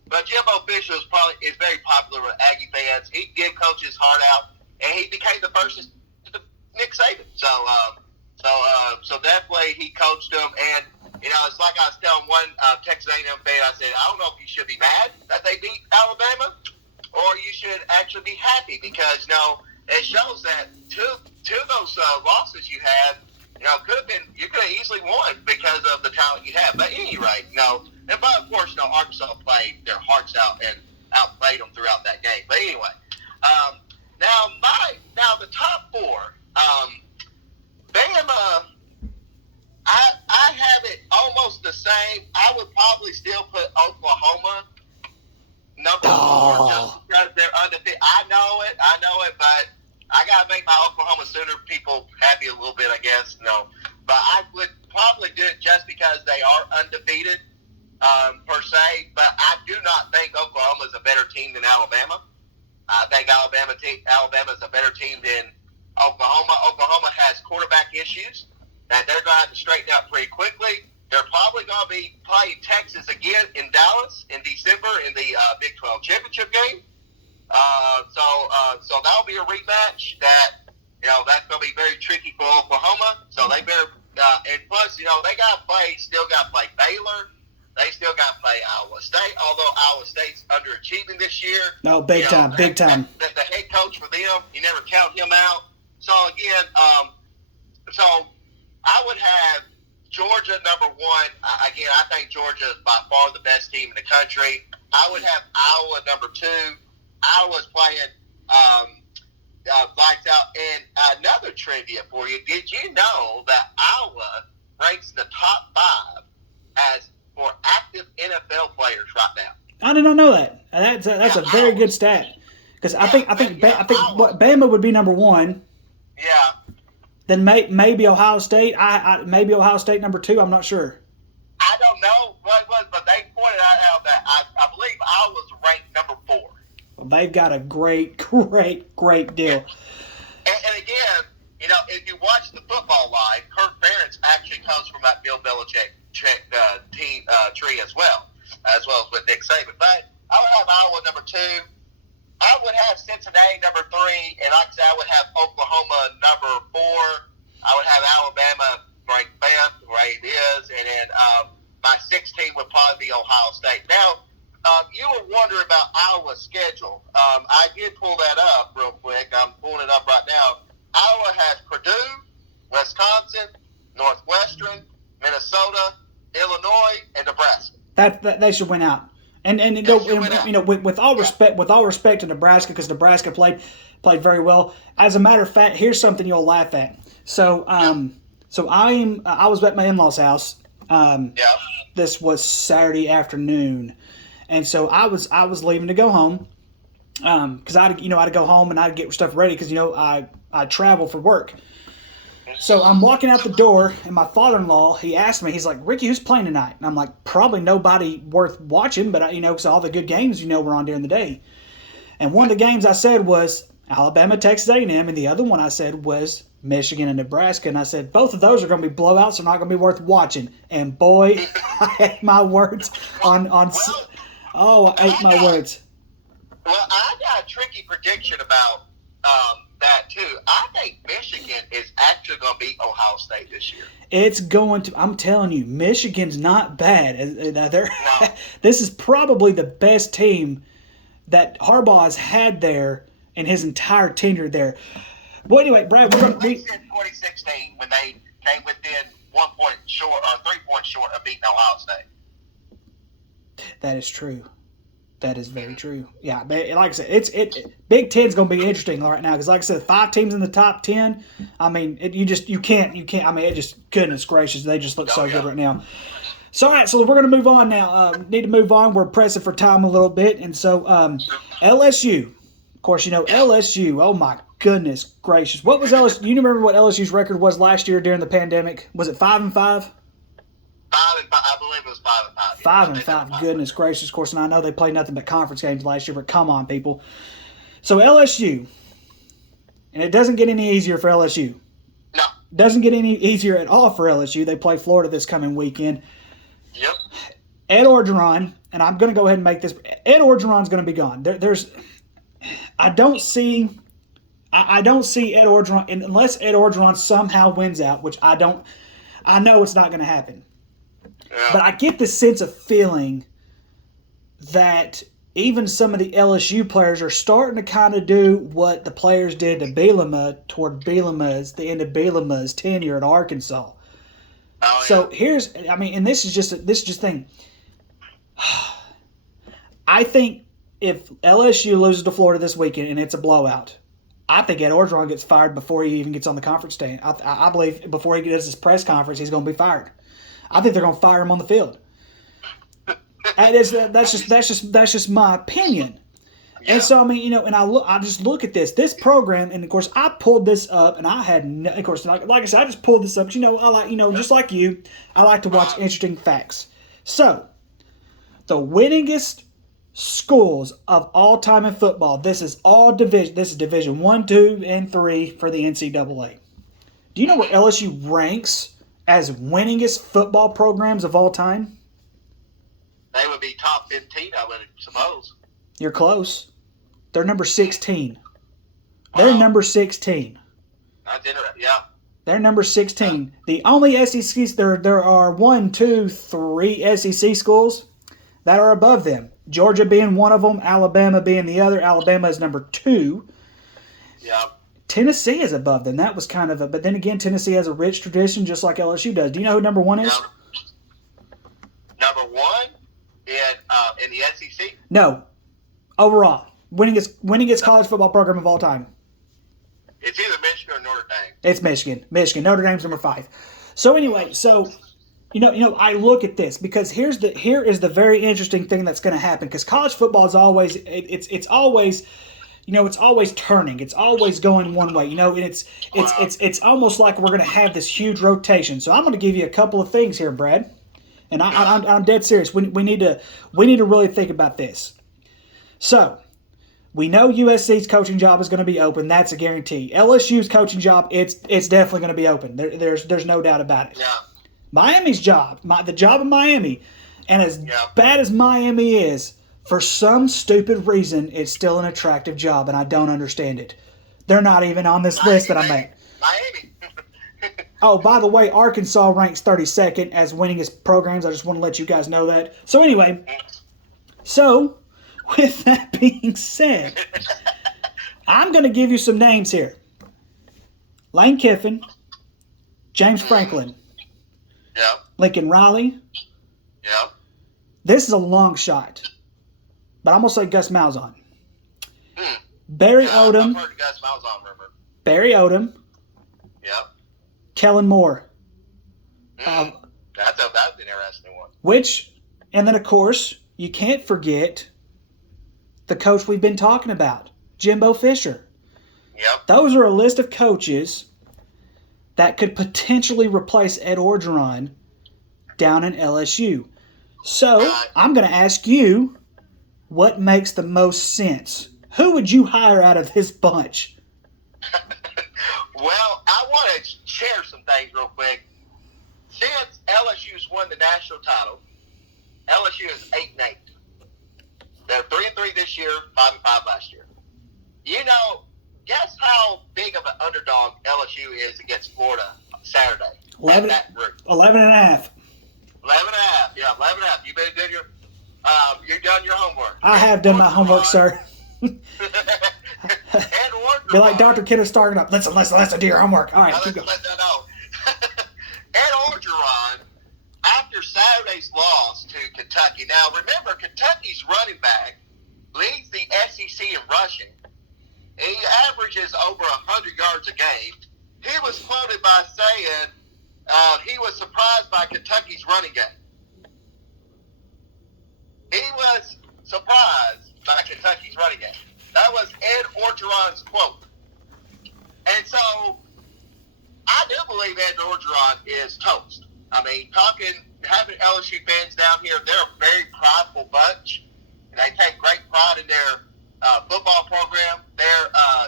but Jimbo Fisher is very popular with Aggie fans. He did coach his heart out, and he became the first Nick Saban. So definitely he coached them, and it's like I was telling one Texas A&M fan. I said, I don't know if you should be mad that they beat Alabama, or you should actually be happy because it shows that two of those losses you had, could have been, you could have easily won because of the talent you have. But at any rate, and but of course, Arkansas played their hearts out and outplayed them throughout that game. But anyway, now the top four, Bama. I have it almost the same. I would probably still put Oklahoma number 4 just because they're undefeated. I know it, but I gotta make my Oklahoma Sooner people happy a little bit, I guess. But I would probably do it just because they are undefeated per se. But I do not think Oklahoma is a better team than Alabama. I think Alabama is a better team than Oklahoma. Oklahoma has quarterback issues that they're going to have to straighten out pretty quickly. They're probably going to be playing Texas again in Dallas in December in the Big 12 championship game. So that'll be a rematch that, that's going to be very tricky for Oklahoma. So they better, and plus, they still got to play Baylor. They still got to play Iowa State, although Iowa State's underachieving this year. No, big time. The head coach for them, you never count him out. So again, so I would have Georgia number 1. Again, I think Georgia is by far the best team in the country. I would have Iowa number 2. Iowa's playing lights out. And another trivia for you: did you know that Iowa ranks the top 5 as for active NFL players right now? I did not know that. That's a very good stat because I think Bama would be number 1. Yeah. Then maybe Ohio State. Maybe Ohio State number 2. I'm not sure. I don't know what it was, but they pointed out that I believe Iowa's ranked number 4. Well, they've got a great deal. And again, if you watch the football live, Kirk Ferentz actually comes from that Bill Belichick team tree as well as with Nick Saban. But I would have Iowa number 2. I would have Cincinnati number 3, and like I said, I would have Oklahoma number 4. I would have Alabama ranked 5th, where it is, and then my 6th team would probably be Ohio State. Now, you were wondering about Iowa's schedule. I did pull that up real quick. I'm pulling it up right now. Iowa has Purdue, Wisconsin, Northwestern, Minnesota, Illinois, and Nebraska. That they should win out. And with all respect to Nebraska, because Nebraska played very well. As a matter of fact, here's something you'll laugh at. So I was at my in-laws' house. This was Saturday afternoon, and so I was leaving to go home. Because I'd go home and I'd get stuff ready because I travel for work. So I'm walking out the door, and my father-in-law, he asked me, he's like, Ricky, who's playing tonight? And I'm like, probably nobody worth watching, but, because all the good games, were on during the day. And one of the games I said was Alabama, Texas A&M, and the other one I said was Michigan and Nebraska. And I said, both of those are going to be blowouts, they're not going to be worth watching. And boy, I ate my words I ate my words. Well, I got a tricky prediction about that too. I think Michigan is actually going to beat Ohio State this year. It's going to. I'm telling you, Michigan's not bad. No. This is probably the best team that Harbaugh has had there in his entire tenure there. Well, anyway, Brad, we're going to. Since 2016, when they came within 1 point short or 3 points short of beating Ohio State. That is true. That is very true. Yeah, but like I said, Big Ten's going to be interesting right now because, like I said, 5 teams in the top 10. I mean, you can't. I mean, it just goodness gracious, they just look so good right now. So all right, so we're going to move on now. Need to move on. We're pressing for time a little bit, and so LSU. Of course, LSU. Oh my goodness gracious, what was LSU? You remember what LSU's record was last year during the pandemic? Was it 5-5? 5-5. I believe it was 5-5. 5-5. Goodness gracious, of course, and I know they played nothing but conference games last year, but come on, people. So LSU, and it doesn't get any easier for LSU. No. Doesn't get any easier at all for LSU. They play Florida this coming weekend. Yep. Ed Orgeron, and I'm going to go ahead and make this. Ed Orgeron's going to be gone. I don't see I don't see Ed Orgeron unless Ed Orgeron somehow wins out, which I don't. I know it's not going to happen. Yeah. But I get this sense of feeling that even some of the LSU players are starting to kind of do what the players did to Bielema toward the end of Bielema's tenure at Arkansas. Oh, So yeah. and this is just thing. I think if LSU loses to Florida this weekend and it's a blowout, I think Ed Orgeron gets fired before he even gets on the conference stand. I believe before he does his press conference, he's going to be fired. I think they're going to fire him on the field. That's just my opinion. Yeah. And so and I just look at this program, and of course I pulled this up, and I had of course like I said I just pulled this up. But, I like just like you, I like to watch interesting facts. So, the winningest schools of all time in football. This is all division. This is Division 1, 2, and 3 for the NCAA. Do you know where LSU ranks as winningest football programs of all time? They would be top 15, I would suppose. You're close. They're number 16. They're number 16. That's interesting. Yeah. They're number 16. The only SEC, there are 1, 2, 3 SEC schools that are above them. Georgia being one of them, Alabama being the other. Alabama is number 2. Yeah. Tennessee is above them. That was kind of but then again, Tennessee has a rich tradition just like LSU does. Do you know who number 1 is? Number 1 in the SEC? No. Overall. Winningest college football program of all time. It's either Michigan or Notre Dame. It's Michigan. Notre Dame's number 5. So anyway, I look at this because here is the very interesting thing that's going to happen because college football is always it's always turning. It's always going one way. And it's almost like we're going to have this huge rotation. So I'm going to give you a couple of things here, Brad, and I'm dead serious. We need to really think about this. So. We know USC's coaching job is going to be open. That's a guarantee. LSU's coaching job, it's definitely going to be open. There's no doubt about it. Yeah. Miami's job, the job of Miami, and as bad as Miami is, for some stupid reason, it's still an attractive job, and I don't understand it. They're not even on this list that I made. Miami. Oh, by the way, Arkansas ranks 32nd as winningest programs. I just want to let you guys know that. So anyway, with that being said, I'm going to give you some names here. Lane Kiffin, James Franklin, Lincoln Riley. Yeah. This is a long shot, but I'm going to say Gus Malzahn. Barry Odom. I've heard Gus Malzahn rumor. Barry Odom. Yeah. Kellen Moore. That's an interesting one. And then of course, you can't forget the coach we've been talking about, Jimbo Fisher. Yep. Those are a list of coaches that could potentially replace Ed Orgeron down in LSU. So, I'm going to ask you, what makes the most sense? Who would you hire out of this bunch? Well, I want to share some things real quick. Since LSU's won the national title, LSU is 8-8. They're 3-3 this year, 5-5 last year. Guess how big of an underdog LSU is against Florida Saturday? 11 and a half. 11.5. Yeah, 11.5. You better do you've done your homework. I have done my homework, sir. And Be like Dr. Kenneth starting up. Listen, do your homework. All right, keep going. Ed Orgeron, after Saturday's loss to Kentucky. Now, remember, Kentucky's running back leads the SEC in rushing. He averages over 100 yards a game. He was quoted by saying he was surprised by Kentucky's running game. He was surprised by Kentucky's running game. That was Ed Orgeron's quote. And so, I do believe Ed Orgeron is toast. I mean, having LSU fans down here, they're a very prideful bunch. They take great pride in their football program.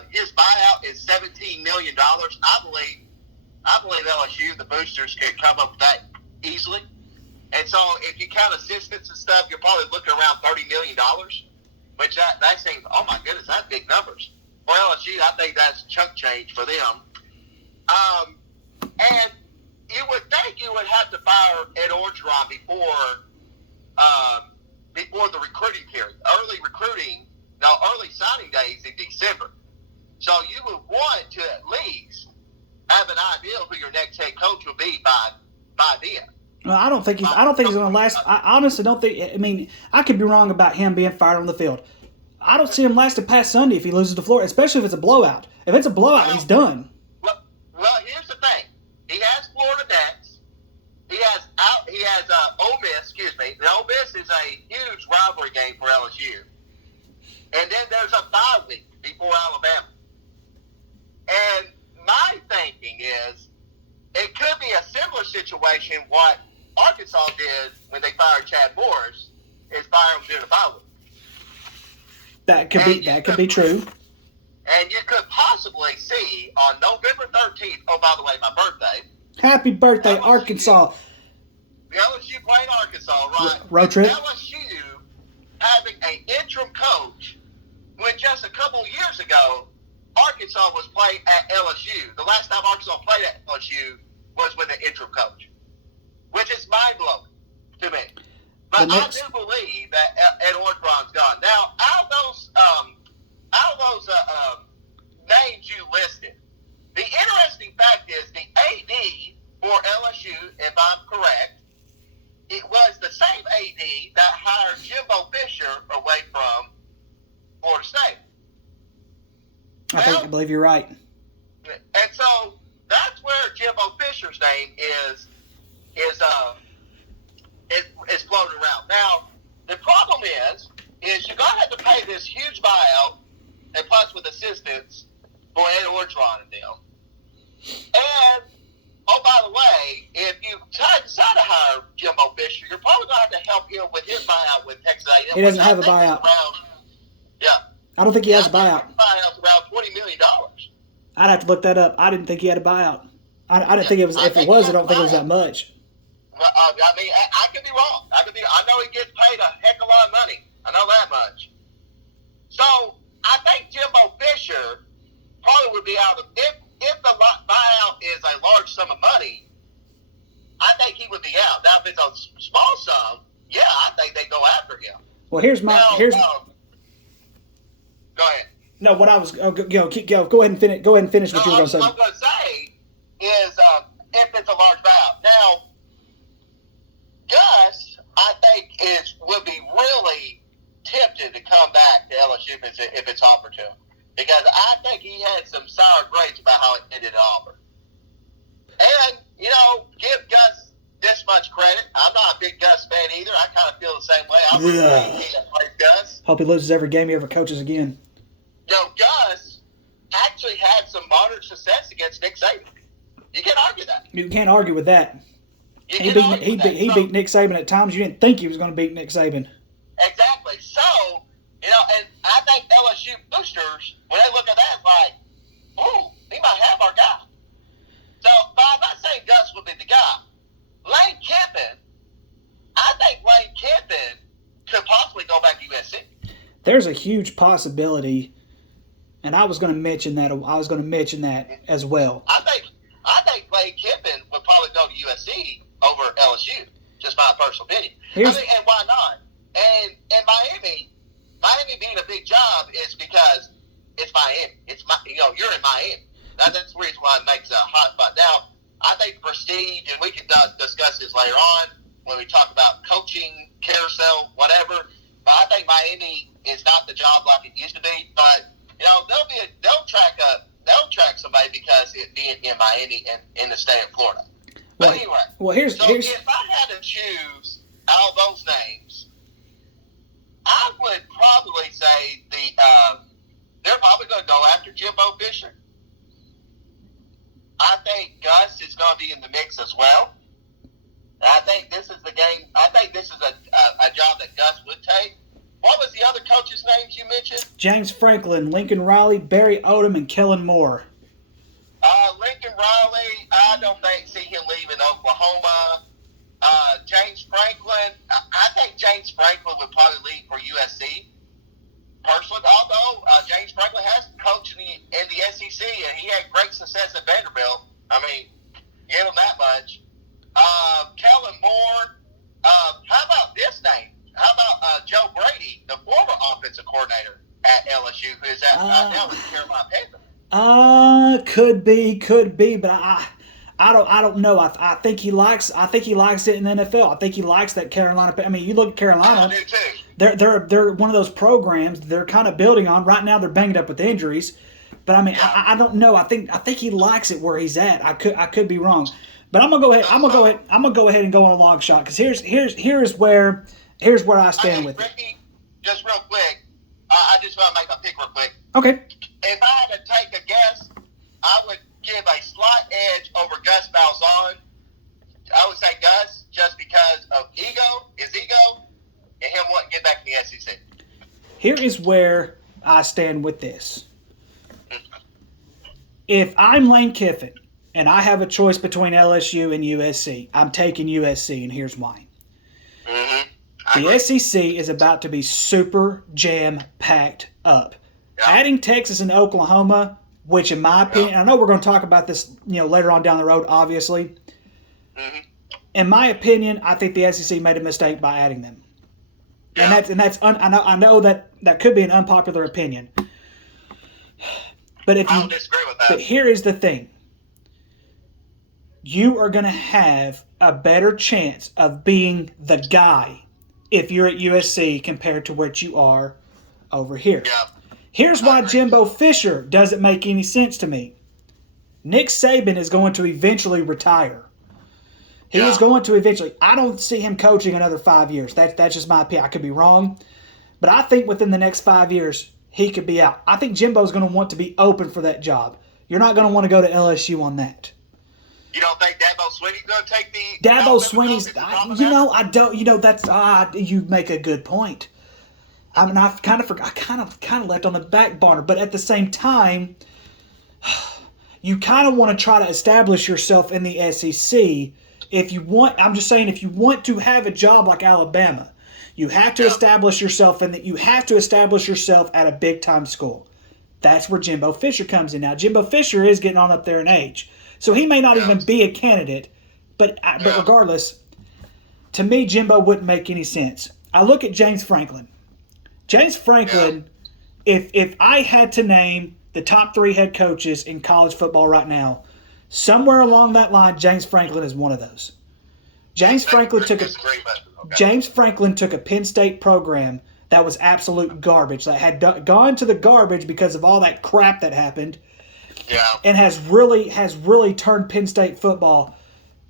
His buyout is $17 million. I believe LSU, the boosters, could come up with that easily. And so, if you count assistants and stuff, you're probably looking around $30 million. Which that seems, oh my goodness, that's big numbers. for LSU, I think that's chunk change for them. And you would think you would have to fire Ed Orgeron before the recruiting period, early signing days in December. So you would want to at least have an idea of who your next head coach will be by then. Well, I don't think he's going to last. I honestly don't think. I mean, I could be wrong about him being fired on the field. I don't see him lasting past Sunday if he loses to Florida, especially if it's a blowout. If it's a blowout, he's done. Well, here's the thing. He has Florida next. He has Ole Miss. Excuse me. The Ole Miss is a huge rivalry game for LSU, and then there's a bye week before Alabama. And my thinking is, it could be a similar situation. What Arkansas did when they fired Chad Morris is fire him during the bye week. That could be true. And you could possibly see on November 13th. Oh, by the way, my birthday. Happy birthday, Arkansas! The LSU playing Arkansas, right? Road trip. LSU having an interim coach when just a couple of years ago, Arkansas was playing at LSU. The last time Arkansas played at LSU was with an interim coach, which is mind-blowing to me. But I do believe that Ed Orgeron's gone. Now, out of those names you listed, the interesting fact is the AD for LSU, if I'm correct, it was the same AD that hired Jimbo Fisher away from Florida State. I believe you're right. And so that's where Jimbo Fisher's name is floating around. Now, the problem is you're going to have to pay this huge buyout, and plus with assistance for Ed Orgeron and them. And, oh, by the way, if you decide to hire Jimbo Fisher, you're probably going to have to help him with his buyout with Texas A&M. He doesn't have a buyout. I don't think he has a buyout. His buyout's around $20 million. I'd have to look that up. I didn't think he had a buyout. I didn't think it was. If it was, I don't think it was that much. Well, I mean, I could be wrong. I know he gets paid a heck of a lot of money. I know that much. So I think Jimbo Fisher probably would be out of if the buyout is a large sum of money. I think he would be out. Now, if it's a small sum, yeah, I think they go after him. Well, here's my Go ahead. No, what I was go ahead and finish. Go ahead and finish what you were going to say. What I'm going to say is if it's a large buyout. Now, Gus, I think would be really tempted to come back to LSU if it's offered to him, because I think he had some sour grapes about how it ended at Auburn. And give Gus this much credit. I'm not a big Gus fan either. I kind of feel the same way. I really hate that plays Gus. Hope he loses every game he ever coaches again. Gus actually had some moderate success against Nick Saban. You can't argue that. You can't argue with that. He beat Nick Saban at times you didn't think he was going to beat Nick Saban. Exactly. So, and I think LSU boosters, when they look at that, it's like, ooh, he might have our guy. So, but I'm not saying Gus would be the guy. Lane Kiffin, I think Lane Kiffin could possibly go back to USC. There's a huge possibility, and I was going to mention that. As well. I think Lane Kiffin would probably go to USC over LSU. Just my personal opinion. And why not? And Miami being a big job is because it's Miami. You're in Miami. That's the reason why it makes a hot spot. Now, I think prestige, and we can discuss this later on when we talk about coaching, carousel, whatever. But I think Miami is not the job like it used to be. But they'll track somebody because it being in Miami and in the state of Florida. But anyway, here's if I had to choose out of those names, I would probably say they're probably going to go after Jimbo Fisher. I think Gus is going to be in the mix as well. And I think this is the game. I think this is a job that Gus would take. What was the other coaches' names you mentioned? James Franklin, Lincoln Riley, Barry Odom, and Kellen Moore. Lincoln Riley, I don't see him leaving Oklahoma. James Franklin, I think James Franklin would probably leave for USC. Personally, although James Franklin has coached in in the SEC, and he had great success at Vanderbilt. I mean, give him that much. Kellen Moore. How about this name? How about Joe Brady, the former offensive coordinator at LSU, who is now with the Carolina Panthers? Could be, but I don't know. I think he likes it in the NFL. I think he likes that Carolina. I mean, you look at Carolina. I do too. They're one of those programs they're kind of building on. Right now they're banged up with injuries, but I mean, I don't know. I think he likes it where he's at. I could be wrong, but I'm gonna go ahead. I'm gonna go ahead and go on a long shot because here's where I stand with Ricky, it. Just real quick, I just want to make a pick real quick. Okay. If I had to take a guess, I would give a slight edge over Gus Malzahn. I would say Gus just because of his ego, and him wanting to get back in the SEC. Here is where I stand with this. If I'm Lane Kiffin and I have a choice between LSU and USC, I'm taking USC, and here's why. The SEC is about to be super jam-packed up. Yeah. Adding Texas and Oklahoma, which in my opinion, I know we're going to talk about this, later on down the road, obviously. In my opinion, I think the SEC made a mistake by adding them. Yeah. I know that could be an unpopular opinion. But I don't disagree with that. But here is the thing. You are going to have a better chance of being the guy if you're at USC compared to what you are over here. Yeah. Here's why Jimbo Fisher doesn't make any sense to me. Nick Saban is going to eventually retire. He is going to eventually. I don't see him coaching another 5 years. That's just my opinion. I could be wrong. But I think within the next 5 years, he could be out. I think Jimbo's going to want to be open for that job. You're not going to want to go to LSU on that. You don't think Dabo Swinney's going to take the... Dabo Swinney's... I don't... that's... you make a good point. I mean, I kind of left on the back burner, but at the same time, you kind of want to try to establish yourself in the SEC. If you want to have a job like Alabama, you have to establish yourself you have to establish yourself at a big time school. That's where Jimbo Fisher comes in. Now, Jimbo Fisher is getting on up there in age, so he may not even be a candidate. But regardless, to me, Jimbo wouldn't make any sense. I look at James Franklin. James Franklin, if I had to name the top 3 head coaches in college football right now, somewhere along that line, James Franklin is one of those. James Franklin took a Penn State program that was absolute garbage, that had gone to the garbage because of all that crap that happened, and has really turned Penn State football,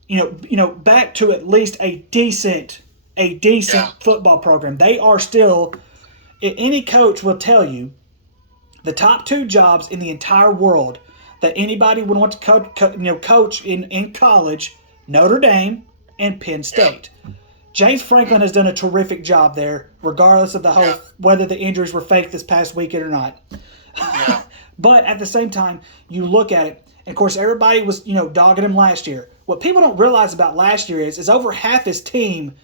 back to at least a decent football program. They are still. Any coach will tell you the top 2 jobs in the entire world that anybody would want to coach in college: Notre Dame and Penn State. James Franklin has done a terrific job there, regardless of the whole whether the injuries were fake this past weekend or not. But at the same time, you look at it, and of course everybody was dogging him last year. What people don't realize about last year is over half his team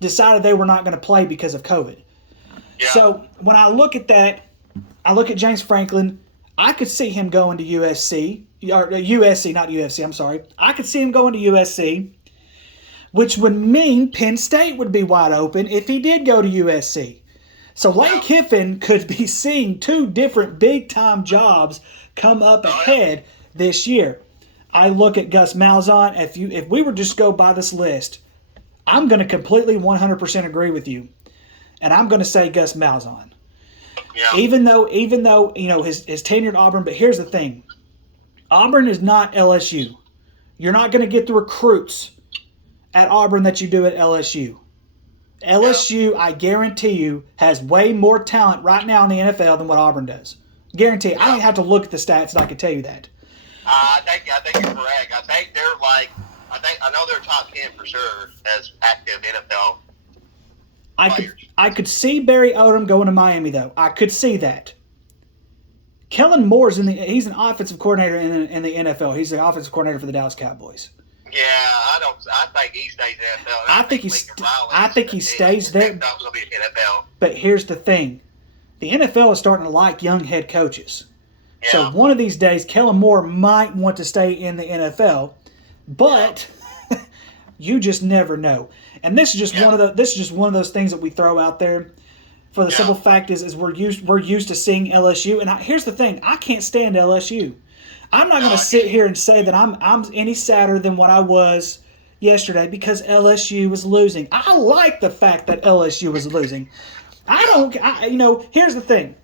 decided they were not going to play because of COVID. So when I look at that, I look at James Franklin. I could see him going to USC, or USC, not UFC. I'm sorry. I could see him going to USC, which would mean Penn State would be wide open if he did go to USC. So Lane Kiffin could be seeing 2 different big-time jobs come up ahead this year. I look at Gus Malzahn. If we were just go by this list, I'm going to completely 100% agree with you. And I'm going to say Gus Malzahn. Yeah. Even though his tenure at Auburn, but here's the thing. Auburn is not LSU. You're not going to get the recruits at Auburn that you do at LSU. LSU, I guarantee you, has way more talent right now in the NFL than what Auburn does. Guarantee. I don't have to look at the stats, and I can tell you that. I think you're correct. I know they're top 10 for sure as active NFL. I could see Barry Odom going to Miami, though. I could see that. Kellen Moore's he's an offensive coordinator in the NFL. He's the offensive coordinator for the Dallas Cowboys. Yeah, I think he stays in the NFL. I think he stays there. But here's the thing. The NFL is starting to like young head coaches. So one of these days, Kellen Moore might want to stay in the NFL, but you just never know. And this is just one of those things that we throw out there. For the simple fact is we're used to seeing LSU, and here's the thing: I can't stand LSU. I'm not going to sit here and say that I'm any sadder than what I was yesterday because LSU was losing. I like the fact that LSU was losing. Here's the thing: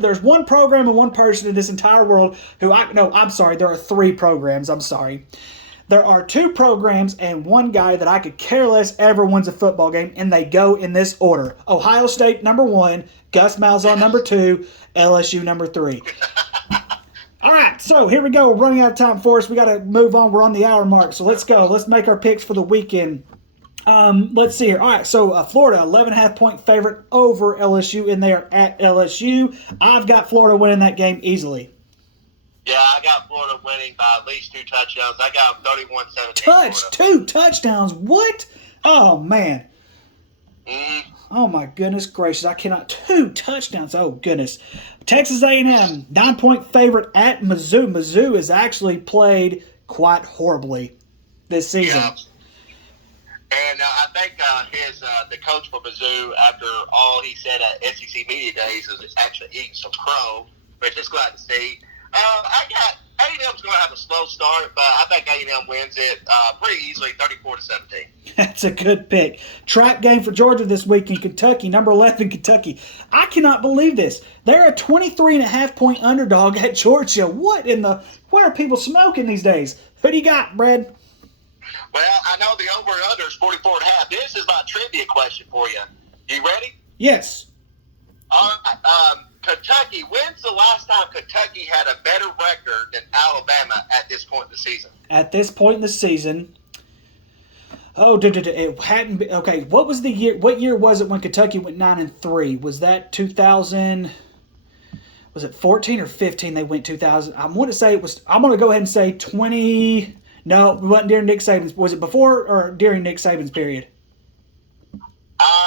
there's one program and one person in this entire world there are three programs. I'm sorry. There are two programs and one guy that I could care less ever wins a football game, and they go in this order. Ohio State, number 1. Gus Malzahn, number 2. LSU, number 3. All right, so here we go. We're running out of time for us. We got to move on. We're on the hour mark, so let's go. Let's make our picks for the weekend. Let's see here. All right, so Florida, 11.5-point favorite over LSU, and they are at LSU. I've got Florida winning that game easily. Yeah, I got Florida winning by at least 2 touchdowns. I got 31-17. 2 touchdowns? What? Oh, man. Mm-hmm. Oh, my goodness gracious. I cannot. 2 touchdowns. Oh, goodness. Texas A&M, 9-point favorite at Mizzou. Mizzou has actually played quite horribly this season. Yeah. And I think the coach for Mizzou, after all he said at SEC Media Days, is actually eating some crow. But just glad to see. I got A&M's going to have a slow start, but I think A&M wins it pretty easily, 34-17. That's a good pick. Trap game for Georgia this week in Kentucky, number 11 Kentucky. I cannot believe this. They're a 23.5-point underdog at Georgia. What are people smoking these days? Who do you got, Brad? Well, I know the over-under is 44.5. This is my trivia question for you. You ready? Yes. All right. Kentucky, when's the last time Kentucky had a better record than Alabama at this point in the season? At this point in the season, it hadn't been. Okay, what was the year? What year was it when Kentucky went 9-3? Was that 2000? Was it 14 or 15? They went 2000. I'm going to say it was. I'm going to go ahead and say 20. No, it wasn't during Nick Saban's. Was it before or during Nick Saban's period?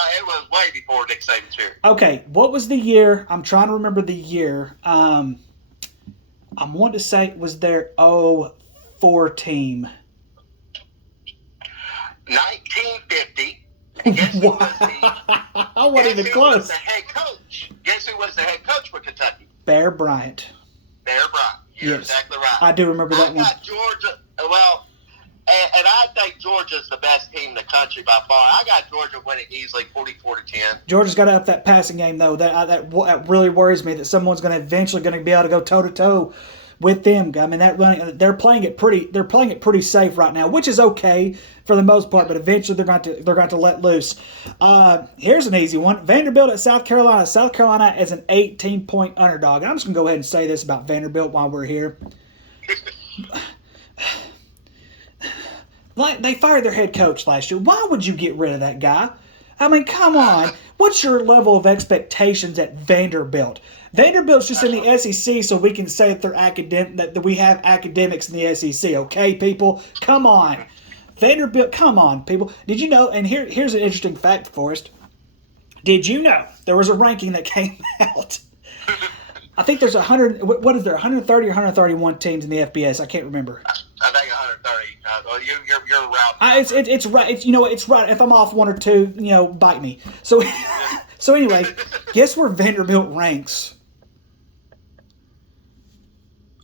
It was way before Nick Saban's period. Okay, what was the year? I'm trying to remember the year. I'm wanting to say it was their 04 team. 1950. Guess who was I wasn't even close. Was the head coach? Guess who was the head coach for Kentucky? Bear Bryant. Bear Bryant. You're exactly right. I do remember that one. I got Georgia. Well, and I think Georgia's the best team in the country by far. I got Georgia winning easily 44-10. Georgia's got to up that passing game, though. That really worries me that someone's going to eventually be able to go toe-to-toe with them. I mean, they're playing it pretty safe right now, which is okay for the most part. But eventually, they're going to let loose. Here's an easy one: Vanderbilt at South Carolina. South Carolina is an 18-point underdog. I'm just going to go ahead and say this about Vanderbilt while we're here. Like, they fired their head coach last year. Why would you get rid of that guy? I mean, come on. What's your level of expectations at Vanderbilt? Vanderbilt's just in the SEC, so we can say that we have academics in the SEC. Okay, people, come on. Vanderbilt, come on, people. Did you know? And here's an interesting fact, Forrest. Did you know there was a ranking that came out? I think there's 100. What is there? 130 or 131 teams in the FBS. I can't remember. I think 130. You're around. It's right. It's right. If I'm off 1 or 2, bite me. So anyway, guess where Vanderbilt ranks?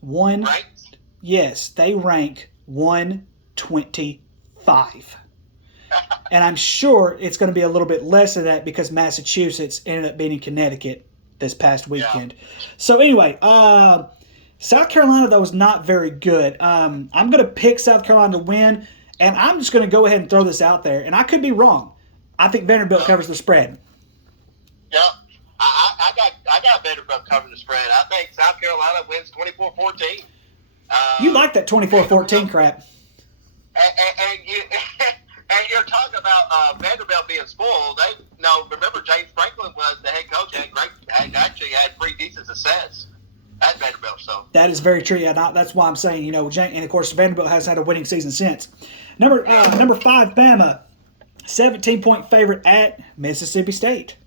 Right? Yes, they rank 125. And I'm sure it's going to be a little bit less than that because Massachusetts ended up beating Connecticut this past weekend. Yeah. So anyway, South Carolina, though, is not very good. I'm going to pick South Carolina to win, and I'm just going to go ahead and throw this out there, and I could be wrong. I think Vanderbilt covers the spread. Yeah, I got Vanderbilt covering the spread. I think South Carolina wins 24-14. You like that 24-14 crap. And you're talking about Vanderbilt being spoiled. Remember James Franklin was the head coach and actually had pretty decent success at Vanderbilt. So that is very true. Yeah, that's why I'm saying, and of course Vanderbilt has had a winning season since. Number 5, Bama, 17-point favorite at Mississippi State.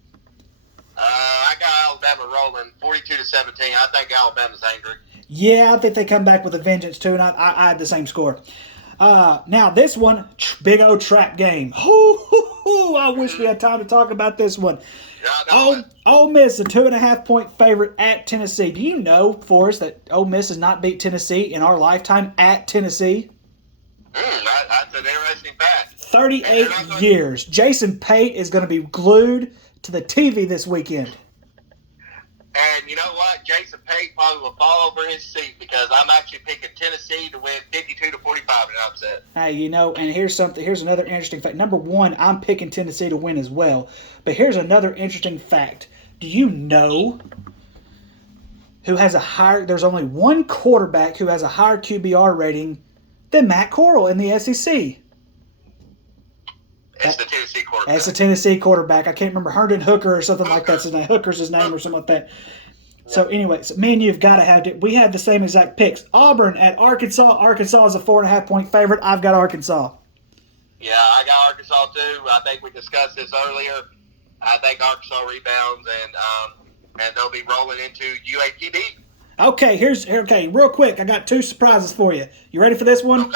I got Alabama Alabama rolling 42-17. I think Alabama's angry. Yeah, I think they come back with a vengeance too, and I had the same score. Now this one, big old trap game. I wish we had time to talk about this one. Yeah, Ole Miss, a 2.5-point favorite at Tennessee. Do you know, Forrest, that Ole Miss has not beat Tennessee in our lifetime at Tennessee? That's an interesting fact. 38 years. Jason Pate is going to be glued to the TV this weekend. And you know what? Jason Pate probably will fall over his seat because I'm actually picking Tennessee to win 52-45 in an upset. Hey, and here's another interesting fact. Number one, I'm picking Tennessee to win as well. But here's another interesting fact. Do you know there's only one quarterback who has a higher QBR rating than Matt Corral in the SEC? It's the Tennessee quarterback. That's the Tennessee quarterback. I can't remember, Herndon Hooker or something like that's his name. Hooker's his name or something like that. So anyway, me and you've got to have it. We had the same exact picks. Auburn at Arkansas. Arkansas is a 4.5-point favorite. I've got Arkansas. Yeah, I got Arkansas too. I think we discussed this earlier. I think Arkansas rebounds and they'll be rolling into UAPB. Okay, real quick. I got two surprises for you. You ready for this one?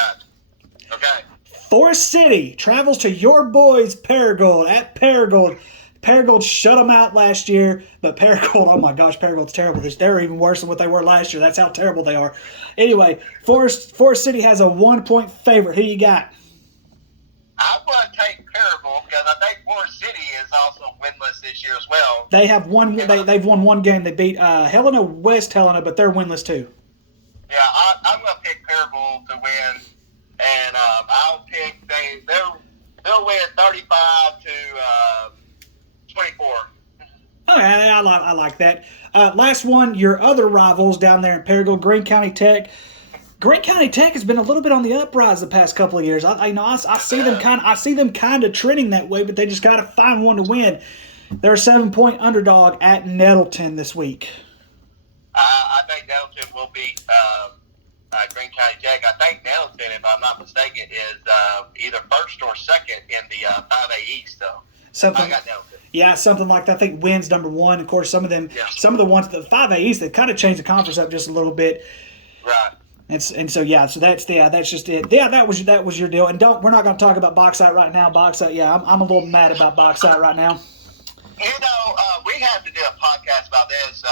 Okay. Forest City travels to your boys Paragould at Paragould. Paragould shut them out last year, but Paragould, oh my gosh, Paragould's terrible. They're even worse than what they were last year. That's how terrible they are. Anyway, Forest City has a 1-point favorite. Who you got? I want to take Paragould because I think Forest City is also winless this year as well. They have won. They've won one game. They beat West Helena, but they're winless too. Yeah, I'm going to pick Paragould to win. And I'll pick they'll win 35 to 24. Okay, I like that. Last one, your other rivals down there in Paragould, Greene County Tech. Greene County Tech has been a little bit on the uprise the past couple of years. I see them kind of trending that way, but they just got to find one to win. They're a 7-point underdog at Nettleton this week. I think Nettleton will beat Greene County Tech. I think Nettleton, if I'm not mistaken, is either first or second in the 5A East, though. I got Nettleton. Yeah, something like that. I think Wynn's number one. Of course, some of the ones the 5A East, they've kind of changed the conference up just a little bit. Right. So that's just it. Yeah, that was your deal. And we're not going to talk about Bauxite right now. Bauxite, yeah, I'm a little mad about Bauxite right now. We have to do a podcast about this,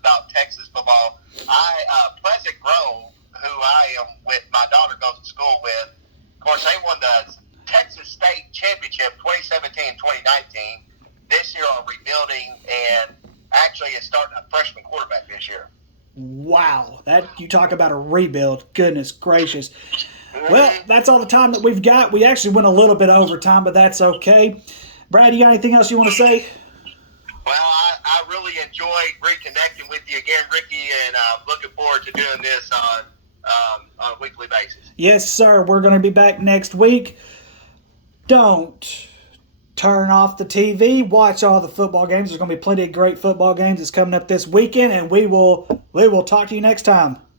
about Texas football. Pleasant Grove, who I am with, my daughter goes to school with. Of course, they won the Texas State Championship 2017-2019. This year are rebuilding and actually is starting a freshman quarterback this year. Wow, you talk about a rebuild. Goodness gracious. Well, that's all the time that we've got. We actually went a little bit over time, but that's okay. Brad, you got anything else you want to say? Well, I really enjoyed reconnecting with you again, Ricky, and I'm looking forward to doing this on a weekly basis. Yes, sir. We're going to be back next week. Don't turn off the TV. Watch all the football games. There's going to be plenty of great football games that's coming up this weekend, and we will talk to you next time.